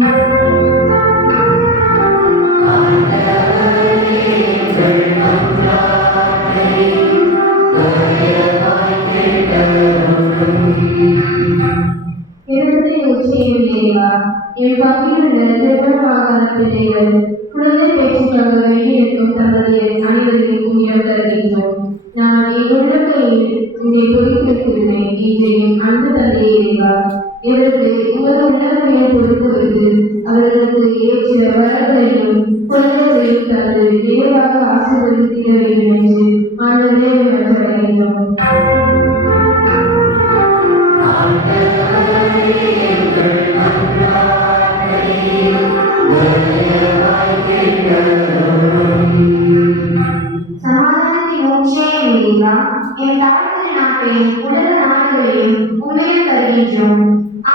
என் பங்கில் உள்ள திருமணமாகாத பிள்ளைகள் குழந்தை பேச்சுக் கொள்ள வேண்டியிருக்கும் தம்பதியர் அனைவருக்கும் இடம் தருகின்றோம். நான் என் உள்ளங்கையில் உன்னை பொறித்து வைத்திருந்தேன் என்றையும் அன்பு தந்தையை இறைவார். இவருக்கு உமது உள்ளங்கையை பொறுத்து வைத்து அவர்களுக்கு ஏற்ற வரங்களையும் குழந்தைகளையும் தந்து நிறைவாக ஆசீர்வதித்திட வேண்டும் என்று ஆண்டவரே மன்றாடுகின்றோம். சமாதானத்தின் உச்சயம் இல்லையா? என் தாழ்ந்த நாட்டையும் உலக நாடுகளையும் உண்மையில் தருகின்றோம்.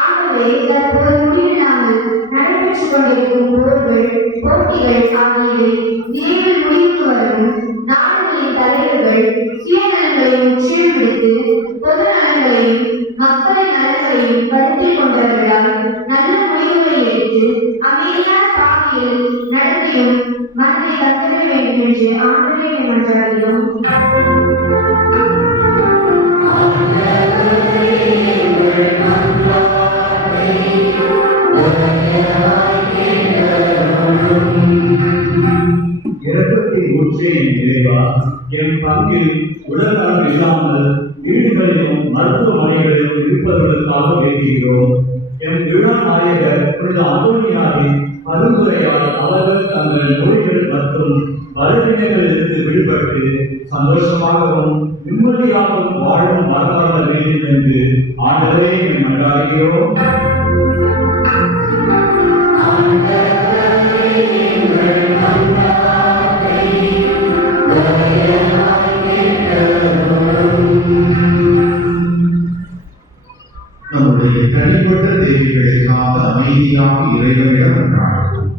ஆகவே தற்போது முடிவில்லாமல் நடைபெற்றுக் கொண்டிருக்கும் போர்கள், போட்டிகள் ஆகியவை விரைவில் முடிவுக்கு வரும். நாடுகளின் தலைவர்கள் சுயநலங்களையும் முற்றிலும் விடுத்து பொது நலன்களையும் மக்களின் நலன்களையும் கருத்தில் கொண்டவர்களால் நல்ல முடிவுகளை எடுத்து அமைதியான பாதையில் நடத்தியும் மனதை கட்டளை வேண்டும் என்று ஆண்டவரே மன்றாடுகிறோம். இரக்கத்தின் உச்சையின் இறைவா, என் பங்கில் உடல்நலம் இல்லாமல் வீடுகளிலும் மருத்துவமனைகளிலும் இருப்பவர்களுக்காக வேண்டுகிறோம். எம் இளநாயகர் புனித அந்தோனியாரின் பரிந்துரையால் அவர்கள் தங்கள் நோய்கள் மற்றும் பலவீனங்களிலிருந்து விடுபட்டு சந்தோஷமாகவும் நிம்மதியாகவும் வாழும் வரலாற வேண்டும் என்று ஆண்டவரே மன்றாடுகிறோம். நம்முடைய தனிப்பட்ட தேவைகளுக்காக அமைதியாக இறைவனிடம் மன்றாடுவோம்.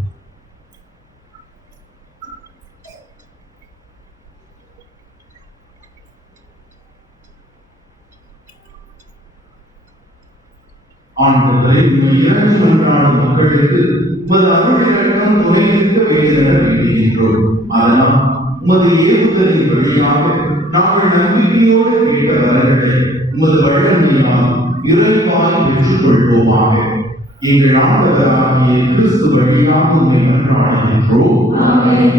ஆண்டவரை இறங்கி மன்றாடும் மக்களுக்கு உமது அருள் இரக்கம் துணை நிற்க வேண்டும் என வேண்டுகின்றோம். அதனால் உமது ஏவுதலின் வழியாக நாங்கள் நம்பிக்கையோடு கேட்ட வரங்களை உமது வல்லமையால் இறைவாய் பெற்றுக் கொள்வோமாக. எங்கள் ஆண்டவராகிய கிறிஸ்து வழியாக உம்மை மன்றாடுகின்றோம். ஆமென்.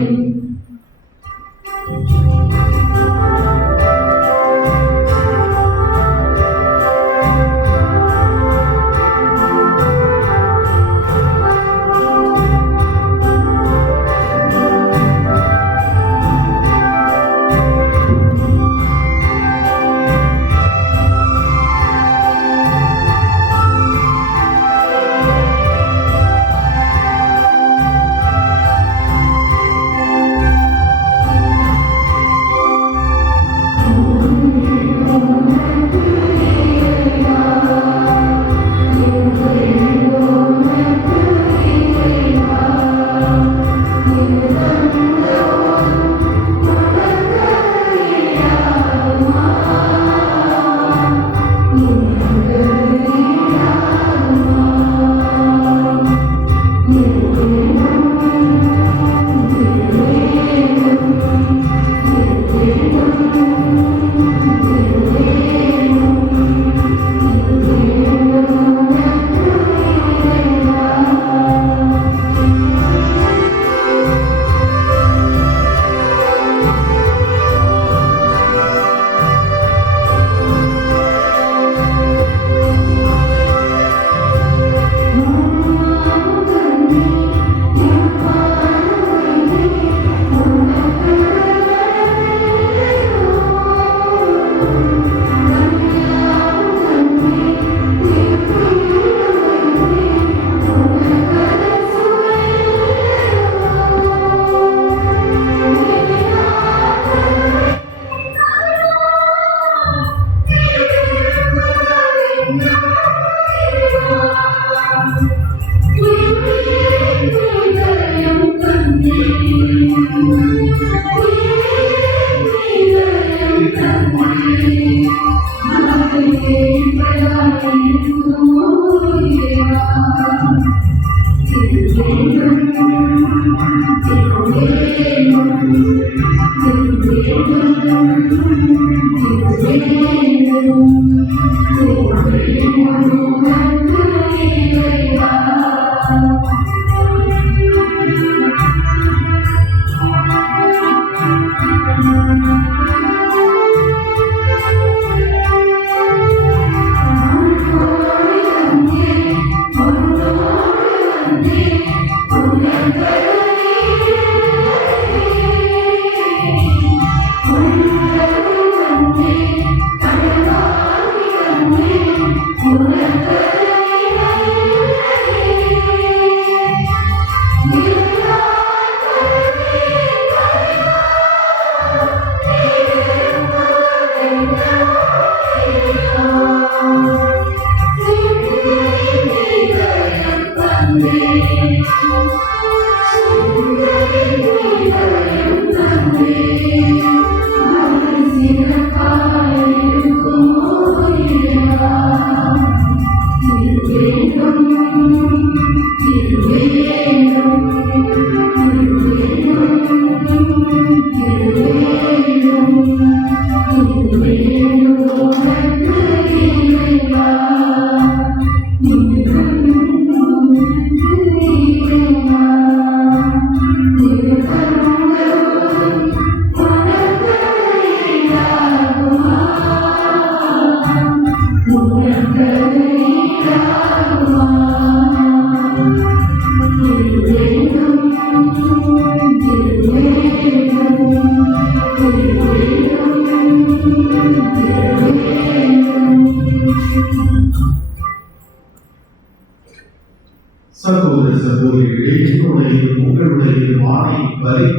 சகோதர சகோதரிகளே, என்னுடைய உங்களுடைய வானை வரை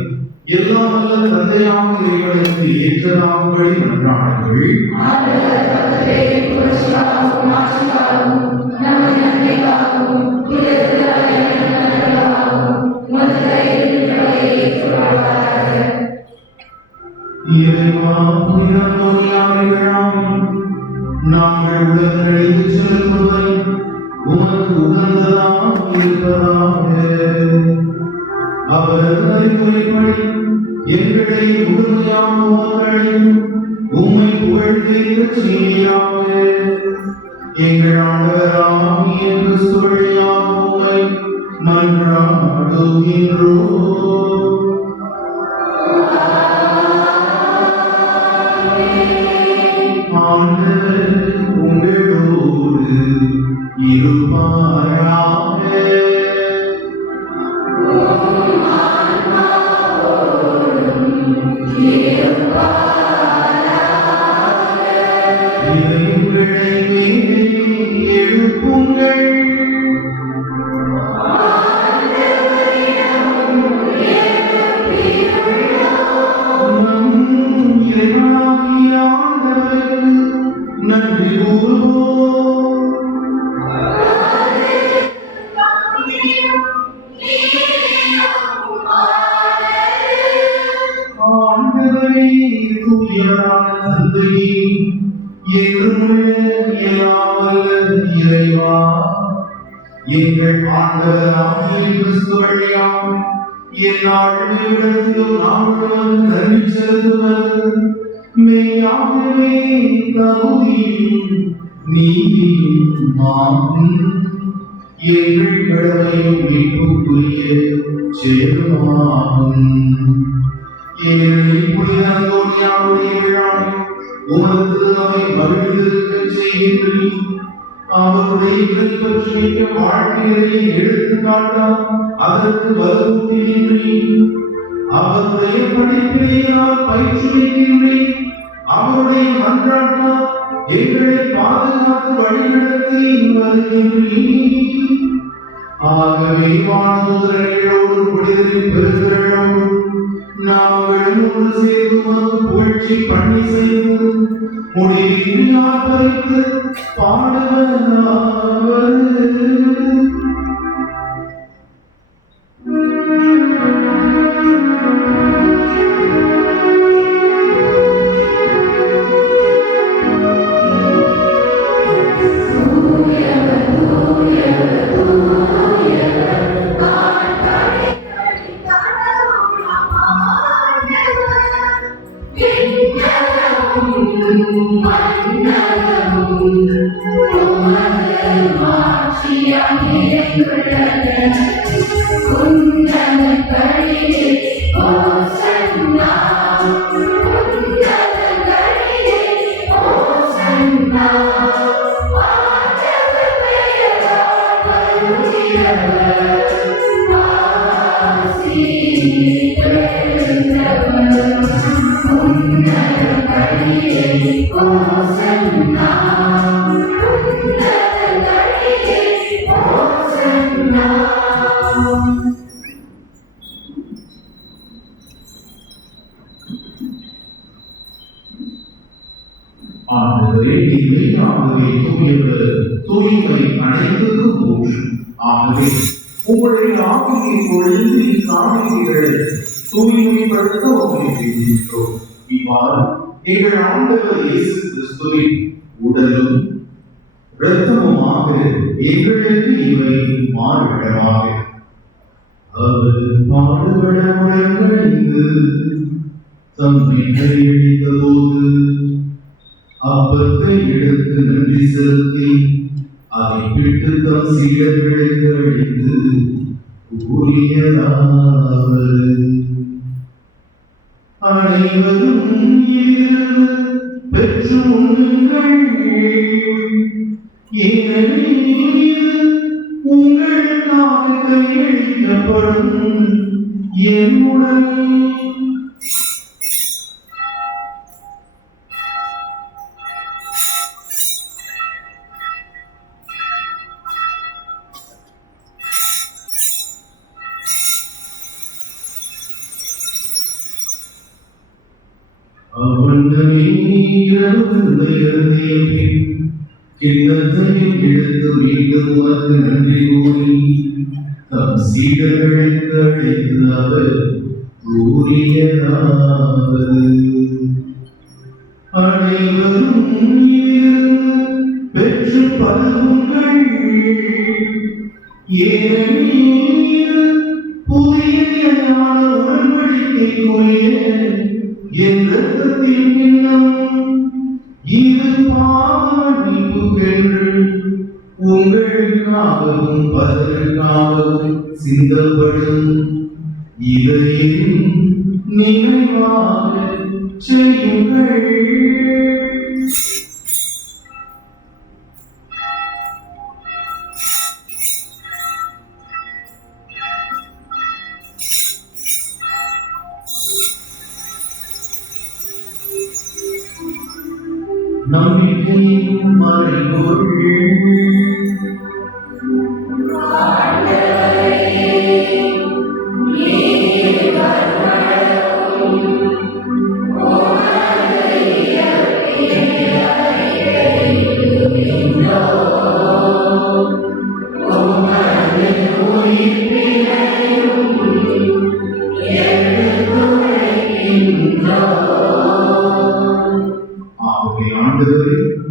எல்லாம் வல்ல தந்தையாக இறைவனுக்கு ஏற்றதாகும்படி மன்றாடுங்கள். இறைவா, நாங்கள் உடனடித்து செல்வதை உமக்கு உகந்ததாக இருப்பதாக. அவரது அறிவுரைப்படி எங்களை முழுமையாக உமக்களின் உம்மை புகழ்ந்தேற்கச் செய்வீராக. எங்கள் ஆண்டவராகிய கிறிஸ்து வழியாக உம்மை மன்றாடுகின்றோம். ஆண்டவர் உங்களோடு இருப்பாராக. இறைவனை மேலே எழுப்புங்கள். நம் இறைவனாகிய ஆண்டவருக்கு நன்றி கூறுவோம். ஆண்டவரே, தூயவரான தந்தையே, என்றுமுள்ள எல்லாம் வல்ல இறைவா, எங்கள் ஆண்டவராகிய கிறிஸ்து வழியாக எந்நாளும் எவ்விடத்திலும் நாங்கள் நன்றி செலுத்துவது மெய்யாகவே தகுதியும் நீதியும் ஆகும். எங்கள் கடமையும் மீட்புக்குரிய செயலுமாகும். ஏனெனில் புனித அந்தோனியாருடைய விழாவில் உமது அவை மகிழ்ந்திருக்கச் செய்கின்றீர். அவருடைய பற்றி மிக்க வாழ்க்கையை எடுத்துக்காட்டால் அதற்கு வலுவூட்டுகின்றீர். அவருடைய படிப்பினையால் பயிற்றுவிக்கின்றீர். அவருடைய மன்றாட்டால் எங்களை பாதுகாத்து வழிநடத்தி வருகின்றீர். ஆகவே வானதூதர்களோடு புனிதரின் பெருந்திரளோடு நாங்கள் ஒன்று சேர்ந்து உமக்கு புகழ்ச்சி பண்ணி செய்து முடிவின்றி ஆர்ப்பரித்து பாடுவதாவது. மன்னரும் ஆண்டவரே, நீர் ஆகவே தூயவர், தூய்மை அனைத்துக்கும் ஊற்று. ஆகவே உங்களுடைய ஆவியை பொழிந்து இக்காணிக்கைகளை தூய்மைப்படுத்த உங்களை வேண்டுகிறோம். இவ்வாறு எங்கள் ஆண்டவர் இயேசு கிறிஸ்துவின் உடலும் இரத்தமுமாக எங்களுக்கு இவை மாறுவிடமாக. அவர் பாடுபட உடன்படிந்து தம்மை கையளித்த போது அப்பத்தை எடுத்து நன்றி செலுத்தி அதை பிட்டு தம் சீடர்களுக்கு அளித்து கூறியதாவது: அனைவரும் இதிலிருந்து பெற்று உண்ணுங்கள், ஏனெனில் இது உங்களுக்காக கையளிக்கப்படும் என் உடல். கிண்ணத்தையும் எடுத்து மீண்டும் உனக்கு நன்றி கூறி தம் சீடர்களுக்கு அளித்து அவர் கூறியதாவது: அனைவரும் இதிலிருந்து பெற்று பருகுங்கள், ஏனெனில் புதிய ஞான உடன்படிக்கைக்குரிய என் இரத்தத்தின் கிண்ணம். இது பாவமன்னிப்புக்கென்று உங்களுக்காகவும் பலருக்காகவும் சிந்தப்படும். இதையும் நினைவாக செய்யுங்கள். நம்பிக்கையின் மறைபொருள்.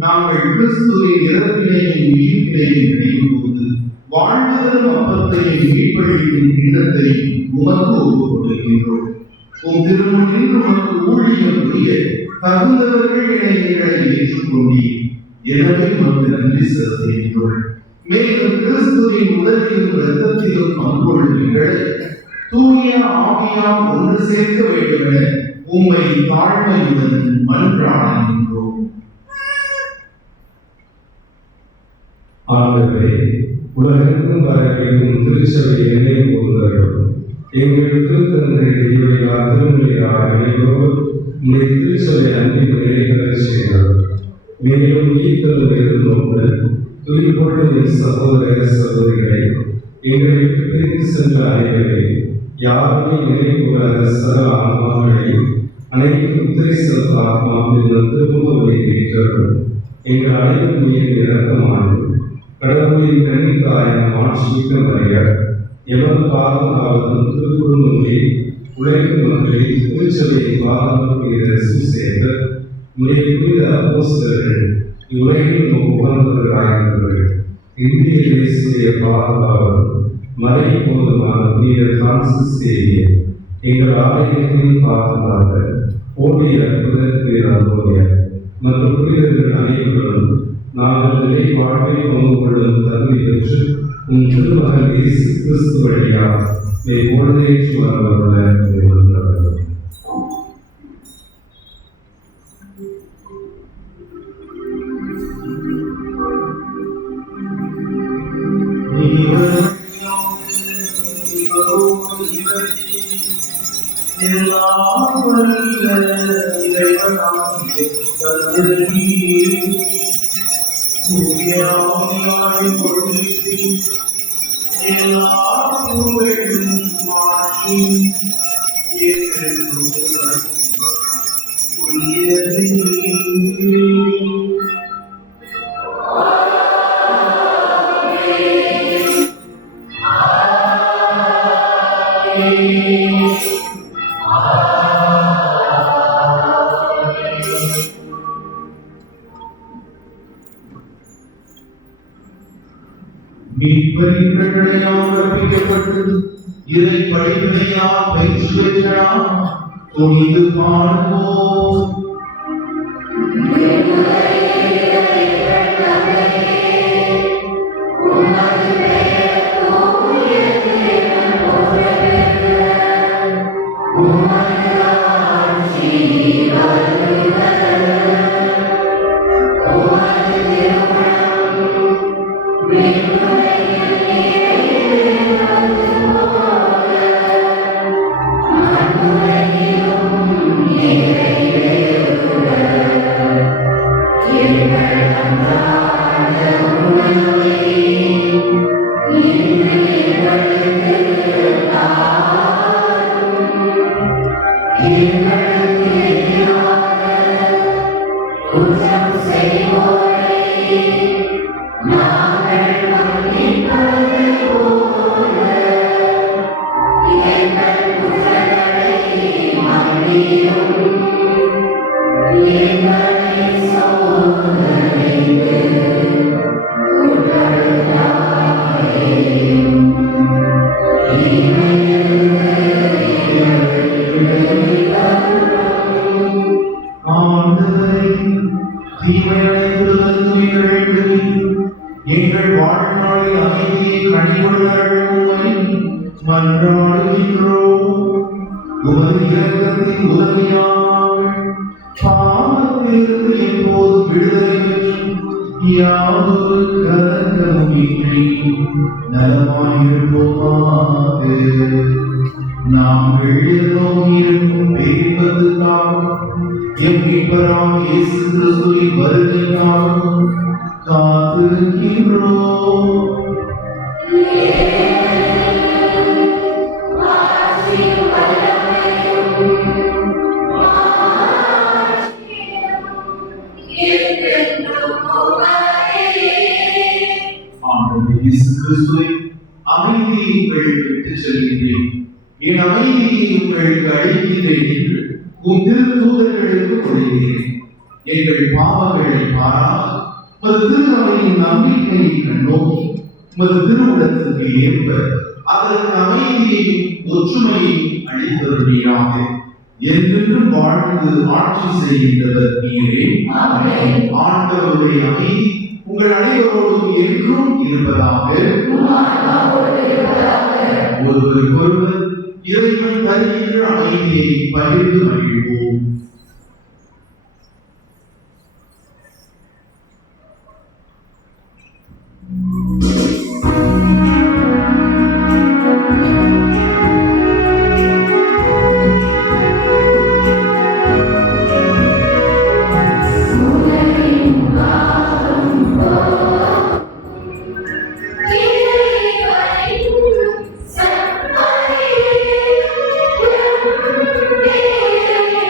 நாங்கள் கிறிஸ்துவின் இறப்பினையும் உயிர்ப்பினையும் நினைவுகூர்ந்து வாழ்வதரும் அப்பத்தையும் மீட்பளிக்கும் கிண்ணத்தையும் உமக்கு ஒப்புக் கொடுக்கின்றோம். உம் திருமுன்னில் உமக்கு ஊழியம் புரிய தகுந்தவர்கள் எங்களை ஏற்றுக்கொண்டீர். எனவே உமக்கு நன்றி செலுத்துகின்றோம். மேலும் கிறிஸ்துவின் உடலிலும் இரத்தத்திலும் பங்கொள்ளுங்களை தூய ஆவியால் ஒன்று சேர்க்க வேண்டும் என உம்மை தாழ்மையுடன் மன்றாடுகின்றோம். ஆண்டவரே, உலகெங்கும் வரவிருக்கும் திருச்சபை நினைவு கூர்ந்தவர்களும் எங்கள் திருத்தந்தை தெய்வீக திருமொழியார் நினைவோடு உடைய திருச்சபை அன்பின் நிறைவேற செய்தவர். மேலும் உயிர்த்தலும் எதிர்நோக்குடன் துயிர்கொள்ளும் என் சகோதர சகோதரிகளை எங்களை விட்டு பிரிந்து சென்ற அனைவரையும் யாருமே நினைவுகூடாத சகல ஆன்மாக்களையும் அனைத்து முத்திரை செலுத்த ஆத்மாக்களின் திருமுக ஒளி பெற்றவர்கள் எங்கள் அனைவரும் மீது இறக்கமானது கடவுளின் கண்ணித்தாயம் ஆட்சிமிக்க மறைய எவர் பாதுகாவலும் திருக்குறுநூலே உலகின் மக்களை திருச்சபையை பாதுகாப்புகிற சுசேகர் உடைய புனித அப்போஸ்தலர்கள் இவ்வுலகில் உகந்தவர்களாயிருந்தவர்கள். இந்திய தேசிய பாதுகாவலும் மறை போதுமான புனித பிரான்சிஸ் சேவியர் எங்கள் ஆலயத்தின் பாதுகாக்க போடிய புனித மற்றும் புனிதர்கள் அனைவரும் நாங்கள் நிலை வாழ்வை பங்கு கொள்ளும் தகுதி பெற்று உன் திருமகன் இயேசு கிறிஸ்து வழியாக பொழுதேற்று வரவல்ல மீட்பரிகளையால் கற்பிக்கப்பட்டு இறை படிப்பினையால் பயிற்சி பெற்றால் துணிந்து பாடுவோம். எங்கள் வாழ்நாளில் அமைதியை கனிவுள்ளவர்களுமை மன்றாடுகின்றோம். உமது இரக்கத்தின் உதவியால் பாவத்திலிருந்து எப்போதும் விடுதலை பெற்று யாதொரு கலக்கமுமின்றி நலமாயிருப்போமாக. நாங்கள் எதிர்நோக்கியிருக்கும் பேரின்பத்துக்காக எம் மீட்பராம் இயேசு கிறிஸ்துவின் வருகைக்காக காத்திருக்கின்றோம். இயேசு கிறிஸ்துவை அமைதியை உங்களுக்கு விட்டுச் செல்கின்றேன், என் அமைதியை உங்களுக்கு அளிக்கின்றேன் என்று உம் திருத்தூதர்களுக்கு மொழிகிறேன். எங்கள் பாவங்களை பாராமல் உமது திருநமையின் நம்பிக்கையை கண்ணோக்கி உமது திருவுடத்திற்கு ஏற்ப அதற்கு அமைதியையும் ஒற்றுமையையும் அளித்தருளியாக. என்றென்றும் வாழ்ந்து ஆட்சி செய்கின்றவர் நீரே. ஆண்டவருடைய அமைதி உங்கள் அனைவரோடும் என்றும் இருப்பதாக. ஒருவருக்கொருவர் இறைவன் தருகின்ற அமைதியை பகிர்ந்து மகிழ்வோம்.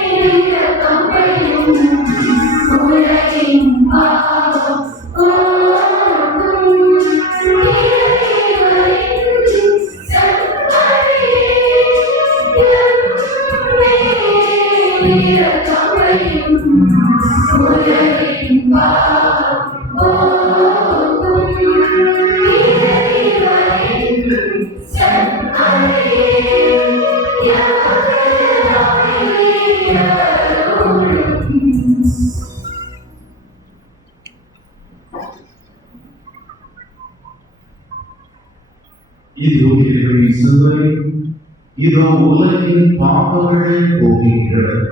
Thank you. இதோ இறைவனின் சிலுவை, இதோ உலகின் பாவங்களை போக்குகிறவர்.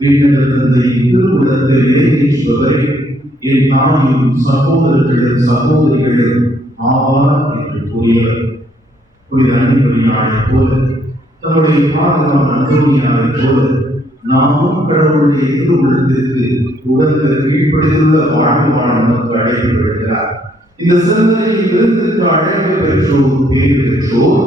விண்ணக தந்தையின் திருவுளத்தை நிறைவேற்றுபவரை என் தாயும் சகோதரர்களும் சகோதரிகளும் ஆவார் என்று கூறியவர். புனித அன்னைமரியாளைப் போல, தம்முடைய பாதுகாவலர் அந்தோனியாரைப் போல நாமும் கடவுளுடைய திருவுளத்திற்கு உகந்த கீழ்ப்படிந்துள்ள வாழ்வு வாழ நமக்கு அழைப்பு விடுகிறார். இந்த சிந்தனையின் விருந்துக்கு அழைப்பு பெற்றோர் பேர் பெற்றோர்.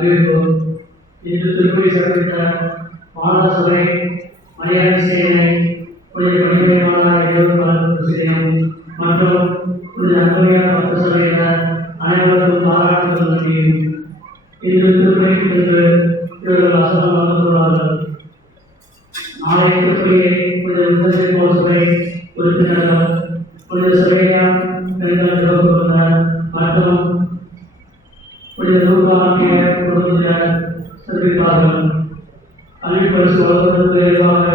அறிவிப்பு. இன்று திருப்பதி சிறப்பித்த மாநில சபை மரியாதை சேனை புனித பணிபுரிமான பிரசிடம் மற்றும் புனித அந்தோனியார் பக்த சபையினர் அனைவருக்கும் பாராட்டுகள் நன்றியும். இன்று திருப்பதிக்கு சென்று இவர்கள் அசலம் வந்துள்ளார்கள். நாளை திருப்பதியை புனித உத்தரவு சபை உறுப்பினர்கள் புனித சபையார் பெண்கள் நிறுவனர் மற்றும் புனித ரூபாக்கிய குடும்பத்தினர் சிறப்பிப்பார்கள். கல்வி பரிசு வழங்குவதற்கு எதிராக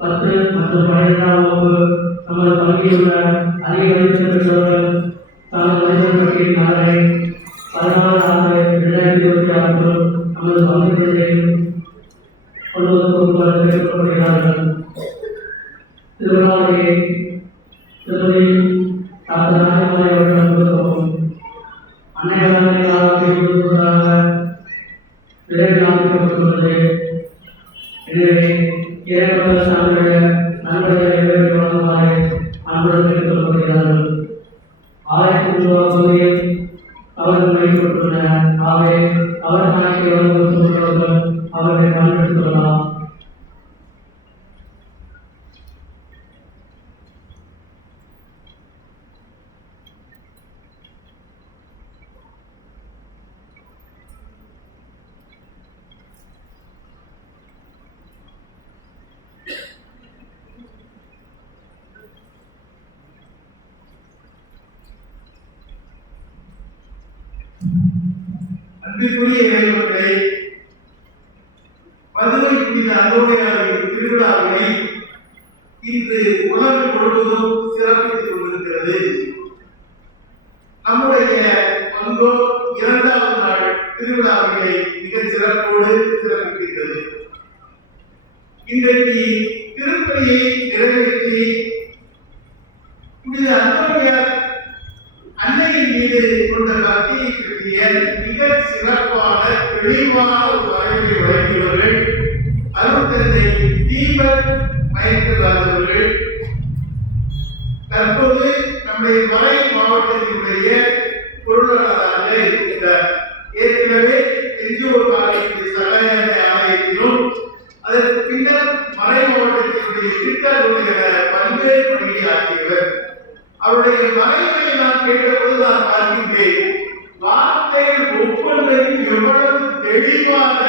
10 மற்றும் 12ஆம் வகுப்பு நமது பள்ளியில் உள்ள அதிக மதிப்பெண் பெற்றவர்கள் தமது மதிப்பெண் பட்டியலின் நகரை 14/6/2026 நமது பள்ளிக்கூடத்தில் கொண்டு வந்து கேட்கப்படுகிறார்கள். திருவிழாவை திருப்பதி டாக்டர் ராஜமலை அவர்கள் கொடுக்கவும் அன்னையவர்களின் ஆரோக்கியம் கொடுப்பதாக விரைவில் ஆரம்பிக்கப்பட்டுள்ளது. எனவே இறைவர்கள் தங்களுடைய நண்பர்களை வழங்குமாறு அன்புடன் கேட்டுக்கொள்ளப்படுகிறார்கள். ஆலயத்தின் பகுதியில் அவர்கள் வைக்கப்பட்டுள்ளனர். ஆகவே அவர் கணக்கை வழங்குவர்கள் அவர்களை பயன்படுத்திக் கொள்ளலாம். அன்பிற்குரிய இறைவர்களே, மதுரை புனித அந்தோனியாரின் திருவிழாவை இன்று உலகம் முழுவதும் சிறப்பித்துக் கொண்டிருக்கிறது. நம்முடைய பங்கோ 2வது நாள் திருவிழாவினை மிக சிறப்போடு சிறப்பிக்கின்றது. இன்றைக்கு திருப்பதியை நிறைவேற்றி புனித அந்தோனியார் அன்னையின் மீது கொண்ட பக்தியை பற்றிய மிக சிறப்பான தெளிவான ஒரு வரைவை வழங்கியவர்கள் அருட்தந்தை தீபக் மைக்கேல் அவர்கள். தற்போது நம்முடைய மறை மாவட்டத்தினுடைய பொருளாளராக இருக்கிறார். ஏற்கனவே எஞ்சூர் ஆலயத்தின் சகாய ஆலயத்திலும் அதற்கு பின்னர் மறை மாவட்டத்தினுடைய திட்டங்களுடைய பல்வேறு பணியை ஆற்றியவர். அவருடைய மறைவை நான் கேட்டபோது நான் பார்க்கின்றேன், வார்த்தைகள் ஒவ்வொன்றையும் எவ்வளவு தெளிவாக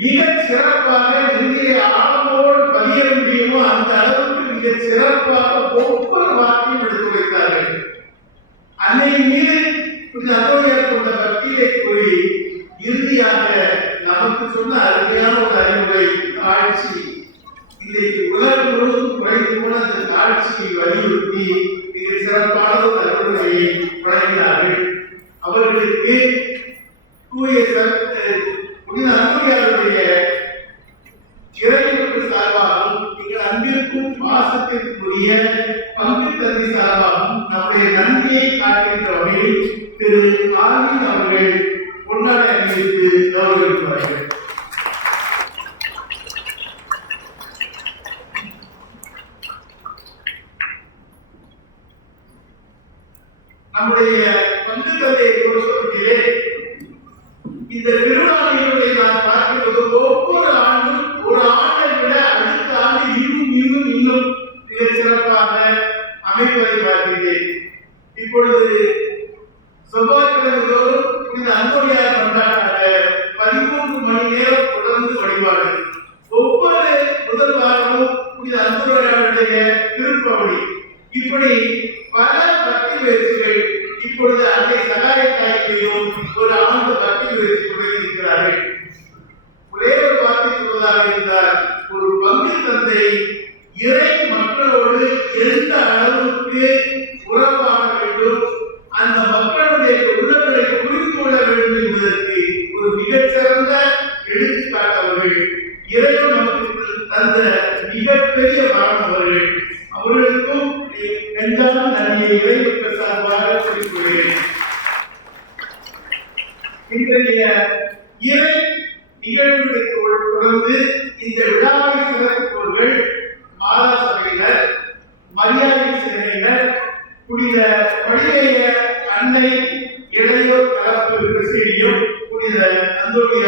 மிக சிறப்பாக நெஞ்சிலே ஆழமோடு பதிய முடியுமோ அந்த அளவுக்கு மிக சிறப்பாக ஒவ்வொரு வார்த்தையும் எடுத்து வைத்தார்கள். அன்னையின் மீது அந்தோனியார் கொண்ட பக்தியை கூறி இறுதியாக நமக்கு சொன்ன அருமையான ஒரு அறிவுரை காட்சி. இன்றைக்கு உலகம் முழுவதும் குறைந்து போன அந்த காட்சியை வலியுறுத்தி மிக சிறப்பான ஒரு அறிவுரையை வழங்கினார்கள். அவர்களுக்கு தூய புனித அந்தோனியாருடைய இறைவனுக்கு சார்பாகவும் எங்கள் அன்பிற்கும் பாசத்திற்குரிய பங்கு தந்தை சார்பாகவும் நம்முடைய நன்றியை காட்டுகின்ற வகையில் திரு ஆர்வின் அவர்கள் கொண்டாட அணிவித்து கௌரவிப்பார்கள். நம்முடைய பங்கு தந்தையை பொறுத்தவரையிலே இந்த திருவிழாவினுடைய நான் பார்க்கிறது ஒவ்வொரு ஆண்டும் ஒரு ஆண்டை விட அடுத்த ஆண்டு இன்னும் மிக சிறப்பாக அமைப்பதை பார்க்கிறேன். இப்பொழுது செவ்வாய்க்கிழமைதோறும் இந்த அந்தோனியார் கொண்டாடாக 13 மணி நேரம் தொடர்ந்து வழிபாடு. ஒவ்வொரு முதல் வாரமும் புனித அந்தோனியாருடைய திருப்பவழி. இப்படி பல பக்தி முயற்சிகள் இப்பொழுது அன்னை சகாய தாய்மையும் ஒரு ஆண்டு பக்தி முயற்சி தொடங்கியிருக்கிறார்கள். ஒரே ஒரு வார்த்தை சொல்வதாக இருந்தால், ஒரு பங்கு தந்தை இறை மக்களோடு எந்த அளவுக்கு உறவாட வேண்டும், அந்த மக்களுடைய உள்ளங்களை புரிந்து கொள்ள வேண்டும் என்பதற்கு ஒரு மிகச்சிறந்த எடுத்துக்காட்டவர்கள். இறைவன் நமக்கு தந்த மிகப்பெரிய மாணவர்கள். அவர்களுக்கும் நெஞ்சான நன்றியை இறைவனுக்கு சார்பாக குறிப்பிடுகிறேன். இன்றைய இறை நிகழ்வுகளுக்கு தொடர்ந்து இந்த விழாவை சிறப்பிப்பவர்கள் மாதா சபையினர், மரியாதை சேனையினர், புனித வழியைய அன்னை இளையோர் கலப்பு பிரசிடியும், புனித அந்தோனியார்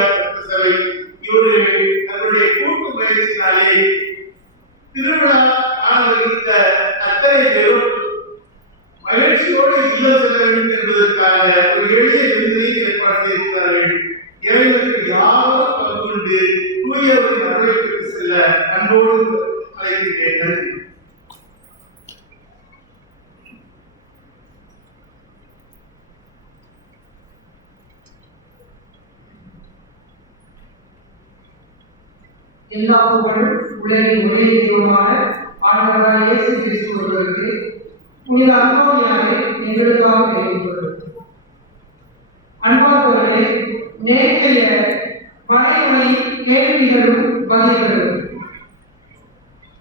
வேண்டும் என்பதற்காக ஒரு எளிய விருதை ஏற்பாடு செய்திருக்கிறார்கள். ஏழைகளுக்கு யாரும் பங்குண்டு தூயவரின் அருளை பெற்று செல்ல அன்போடு அழைக்கிறேன். எல்லா புகழும் உலகின் ஒரே தெய்வமான ஆண்டவராகிய இயேசு கிறிஸ்து ஒருவருக்கு புனித அந்தோனியாரை எங்களுக்காக வேண்டிக்கொள்வது. அன்பார்ந்தவர்களே, நேற்றைய மறைமுறை கேள்விகளும் பதில்களும்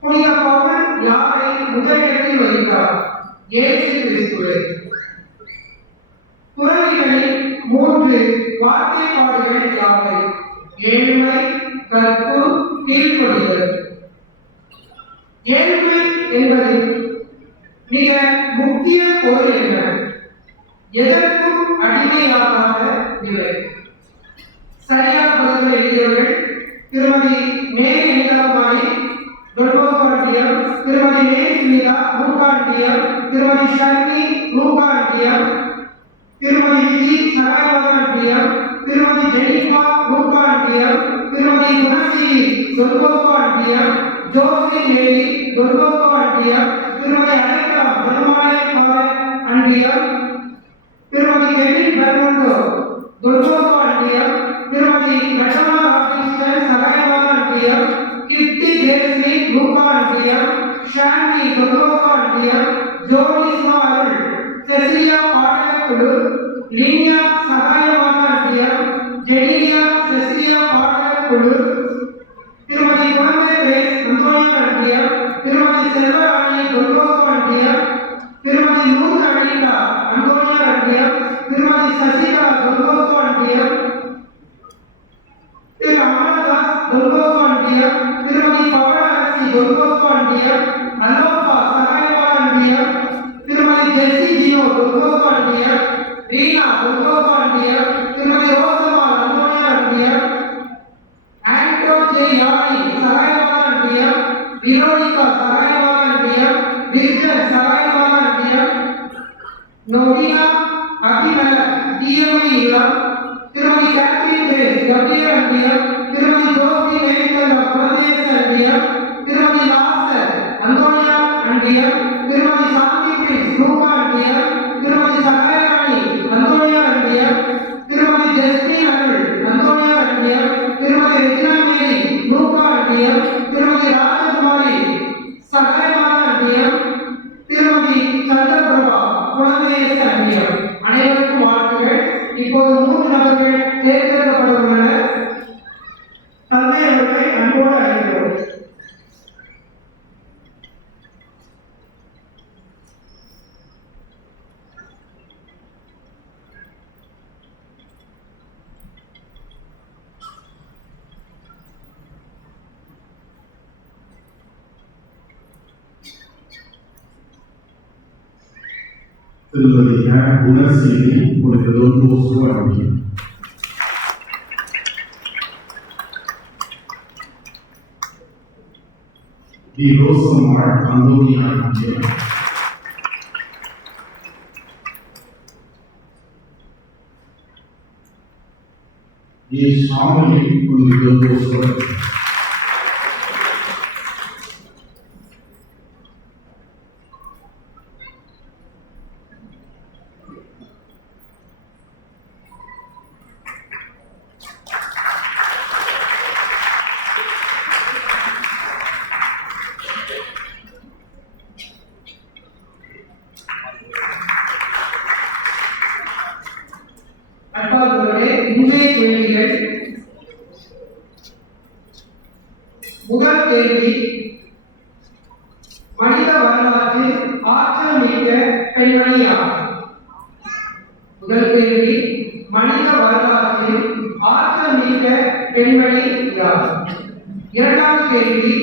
புனித பவுல் யாரை முதலிடத்தில் வைத்தார்? இயேசு கிறிஸ்துவை. துறவிகளின் 3 வார்த்தைப்பாடுகள் யாவை? ஏழ்மை, கற்பு, கீழ்ப்படிதல். ஏழ்மை என்பதில் மிக முக்கிய பொருள் என்ன? எதற்கும் அடிமையாகாத நிலை. சரியான பதில்கள் எழுதியவர்கள் திருமதி மேரி அனிதாபாய் தொல்போகாண்டியம், திருமதி மேரி சுனிதா ரூகாண்டியம், திருமதி ஷர்மி ரூகாண்டியம், திருமதி விஜி சகாயவாண்டியம், திருமதி ஜெனிஃபா ரூகாண்டியம், திருமதி குணசி தொல்போகாண்டியம், ஜோசி மேரி தொல்போகாண்டியம், திருமதி அனிதா பெருமாளை அண்டியம், திருமதி கெவின் பெர்னாண்டோ தொல்போகாண்டியம், திருமதி லட்சணா ராமகிருஷ்ணன் சகாயவாண்டியம், கிட்டி ஜேசி ரூகாண்டியம், ஷாந்தி தொல்போகாண்டியம், ஜோடி ஸ்மாருள், செசிலியா பாடகக்குழு, லினியா சகாயவாண்டியம், ஜெனிலியா செசிலியா பாடகக்குழு, திருமதி குழந்தை கிரேஸ் அந்தோனியாண்டியம், திருமதி செல்வராணி தொல்போகாண்டியம், திருமதி நூறு அனிதா அந்தோனியாண்டியம், திருமதி சசிகலா தொல்போகாண்டியம், திரு அமரதாஸ் தொல்போகாண்டியம், திருமதி பவளரசி தொல்போகாண்டியம், அல்வப்பா சகாயவாண்டியம், திருமதி ஜெசி ஜியோ தொல்போகாண்டியம், ரீனா தொல்போகாண்டியம், திருமதி ரோசமா அந்தோனியாண்டியம், ஆண்டோ ஜே யானி சகாயவாண்டியம், விரோனிகா சகாயவாண்டியம், விர்ஜன் சகாயவாண்டியம், நோவினா அபிநல டிஎம்ஐ இல்லம், திருமதி கேத்ரின் கிரேஸ் கபியண்டியம், திருமதி ஜோபி நேரிந்தல் குழந்தையண்டியம், திருமதி லாசர் அந்தோனியா அண்டியம், திருமதி சாந்தி பிரின்ஸ் ரூபாண்டியம், திருமதி சகாயராணி அந்தோனியா அண்டியம், திருமதி ஜஸ்டின் அருள் அந்தோனியா அண்டியம், திருமதி ரெஜினா மேரி ரூபாண்டியம், திருமதி ராஜகுமாரி சகாயமாண்டியம், திருமதி சந்திரபிரபா குழந்தைய அண்டியம். அனைவருக்கும் வாழ்த்துகள். இப்போது 3 நபர்கள் தேர்ந்தெடுக்கப்பட்டுள்ளனர். தந்தை அவர்களை அன்போடு அழைக்கிறோம். திருமதி குணசீலி புனித தொல்போஸ்கோ அண்டியம். டி ரோசம்மாள் அந்தோனியா அண்டியம். டி ஷாமிலி புனித தொல்போஸ்கோ அண்டியம். அன்பார்ந்தவர்களே, இன்றைய கேள்விகள். முதல் கேள்வி, மனித வரலாற்றில் ஆற்றல் மிக்க பெண்மணி யார்? முதல் கேள்வி, மனித வரலாற்றில் ஆற்றல் மிக்க பெண்மணி யார்? இரண்டாவது கேள்வி,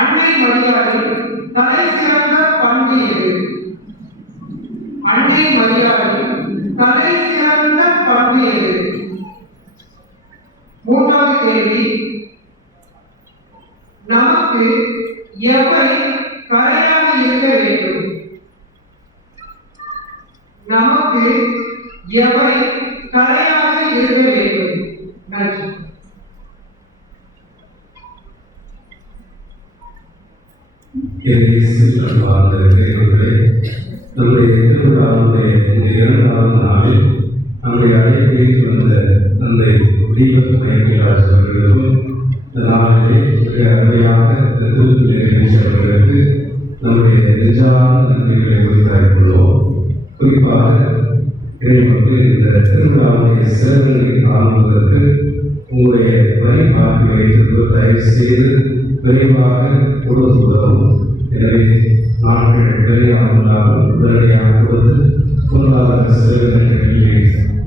அன்னை மரியாளின் தலை சிறந்த பண்பு எது? அன்னை மரியாளின் தலை சிறந்த பண்பு எது? மூன்றாவது கேள்வி, நமக்கு எவை கரையாக இருக்க வேண்டும்? நமக்கு எவை கரையாக இருக்க வேண்டும். நன்றி. நம்முடைய திருவிழாவுடைய இந்த 2வது நாளில் நம்முடைய அழைப்பை வந்த தந்தை தீபக் மயக்கிராஜ் அவர்களுக்கும் இந்த நாளிலே மிக அருமையாக திருவிழாவுக்கு நம்முடைய நெஞ்சார்ந்த நன்றிகளை உரித்தாக்கியுள்ளோம். குறிப்பாக இறைவனுக்கு இந்த திருவிழாவுடைய சிறப்புகளை காணுவதற்கு உங்களுடைய வரி காப்பி வைத்திருப்பது தயவு செய்து விரைவாக கொடுத்து உதவும். எனவே நாட்கள் விரைவாக உடனடியாக கொடுத்து பொருளாதார செலவினங்களை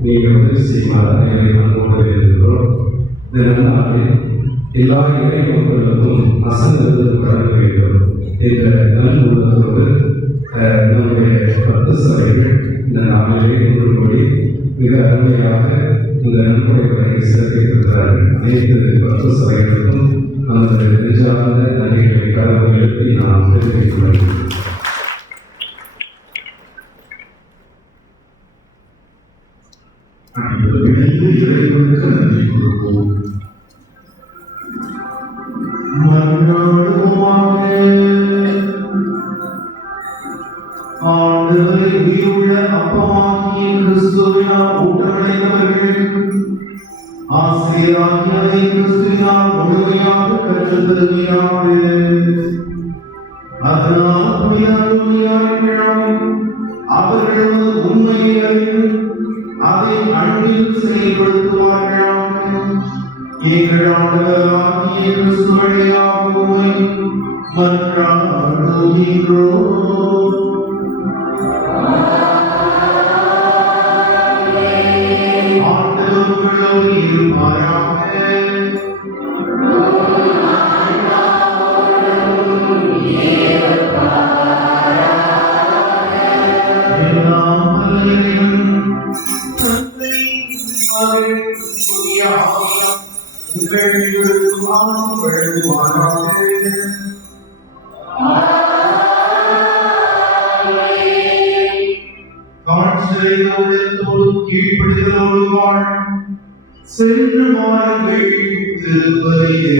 நீங்கள் உதவி செய்யுமாறு நம்மோடு இருக்கிறோம். இந்த நன்னாளில் எல்லா இறை மக்களுக்கும் அசந்தது வழங்க வேண்டும் என்ற நல்ல உள்ளத்தோடு நம்முடைய 10 சபைகள் இந்த நாளிலே ஒன்றுபடி மிக அருமையாக இந்த நன்கொடைகளை சிறப்பித்திருக்கிறார்கள். அனைத்து 10 சபைகளுக்கும் நமது நெஞ்சார்ந்த நன்றிகளை கடவுளுக்கு நாம் தெரிவித்துக் கொள்கிறோம். இறைவனுக்கு நன்றி கொடுப்போம். மன்றாடுவோமாக. ஆண்டவரை உயிருள்ள அப்பமாகிய கிறிஸ்துவினால் ஊட்டமடைந்தவர்களுக்கு ஆசிரியராகியதை கிறிஸ்துவினால் முழுமையாக கற்றுத் தருவீராக. அதனால் அவர்கள் உண்மையை அறிந்து அதை அன்பில் செயல்படுத்துவார்களாக. எங்கள் ஆண்டவராகிய கிறிஸ்து வழியாக உம்மை மன்றாடுகின்றோம். ஆண்டவர்களோடு இருப்பாராக. எல்லாம் வல்ல இறைவன் தந்தை, மகன், தூய ஆவியார் உங்களுக்கு ஆசி வழங்குவாராக. காட்சியோடு கீழ்ப்படுதலோடு வாழ் சென்று மாறுங்கள். திருப்பதியே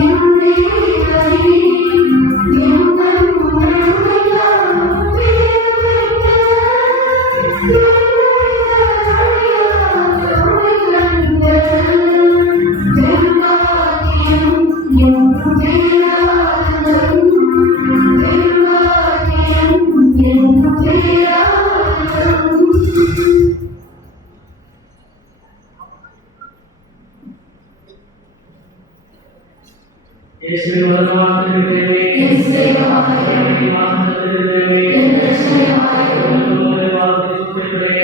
Yeah. இயேசுவின் வல்லமையான தேவனே, என் சேவகமாய் இறைவனின் வாசகத்திற்கு தேவனே, என் இரட்சகமாய் உம்முடைய வார்த்தை சுத்தத்திலே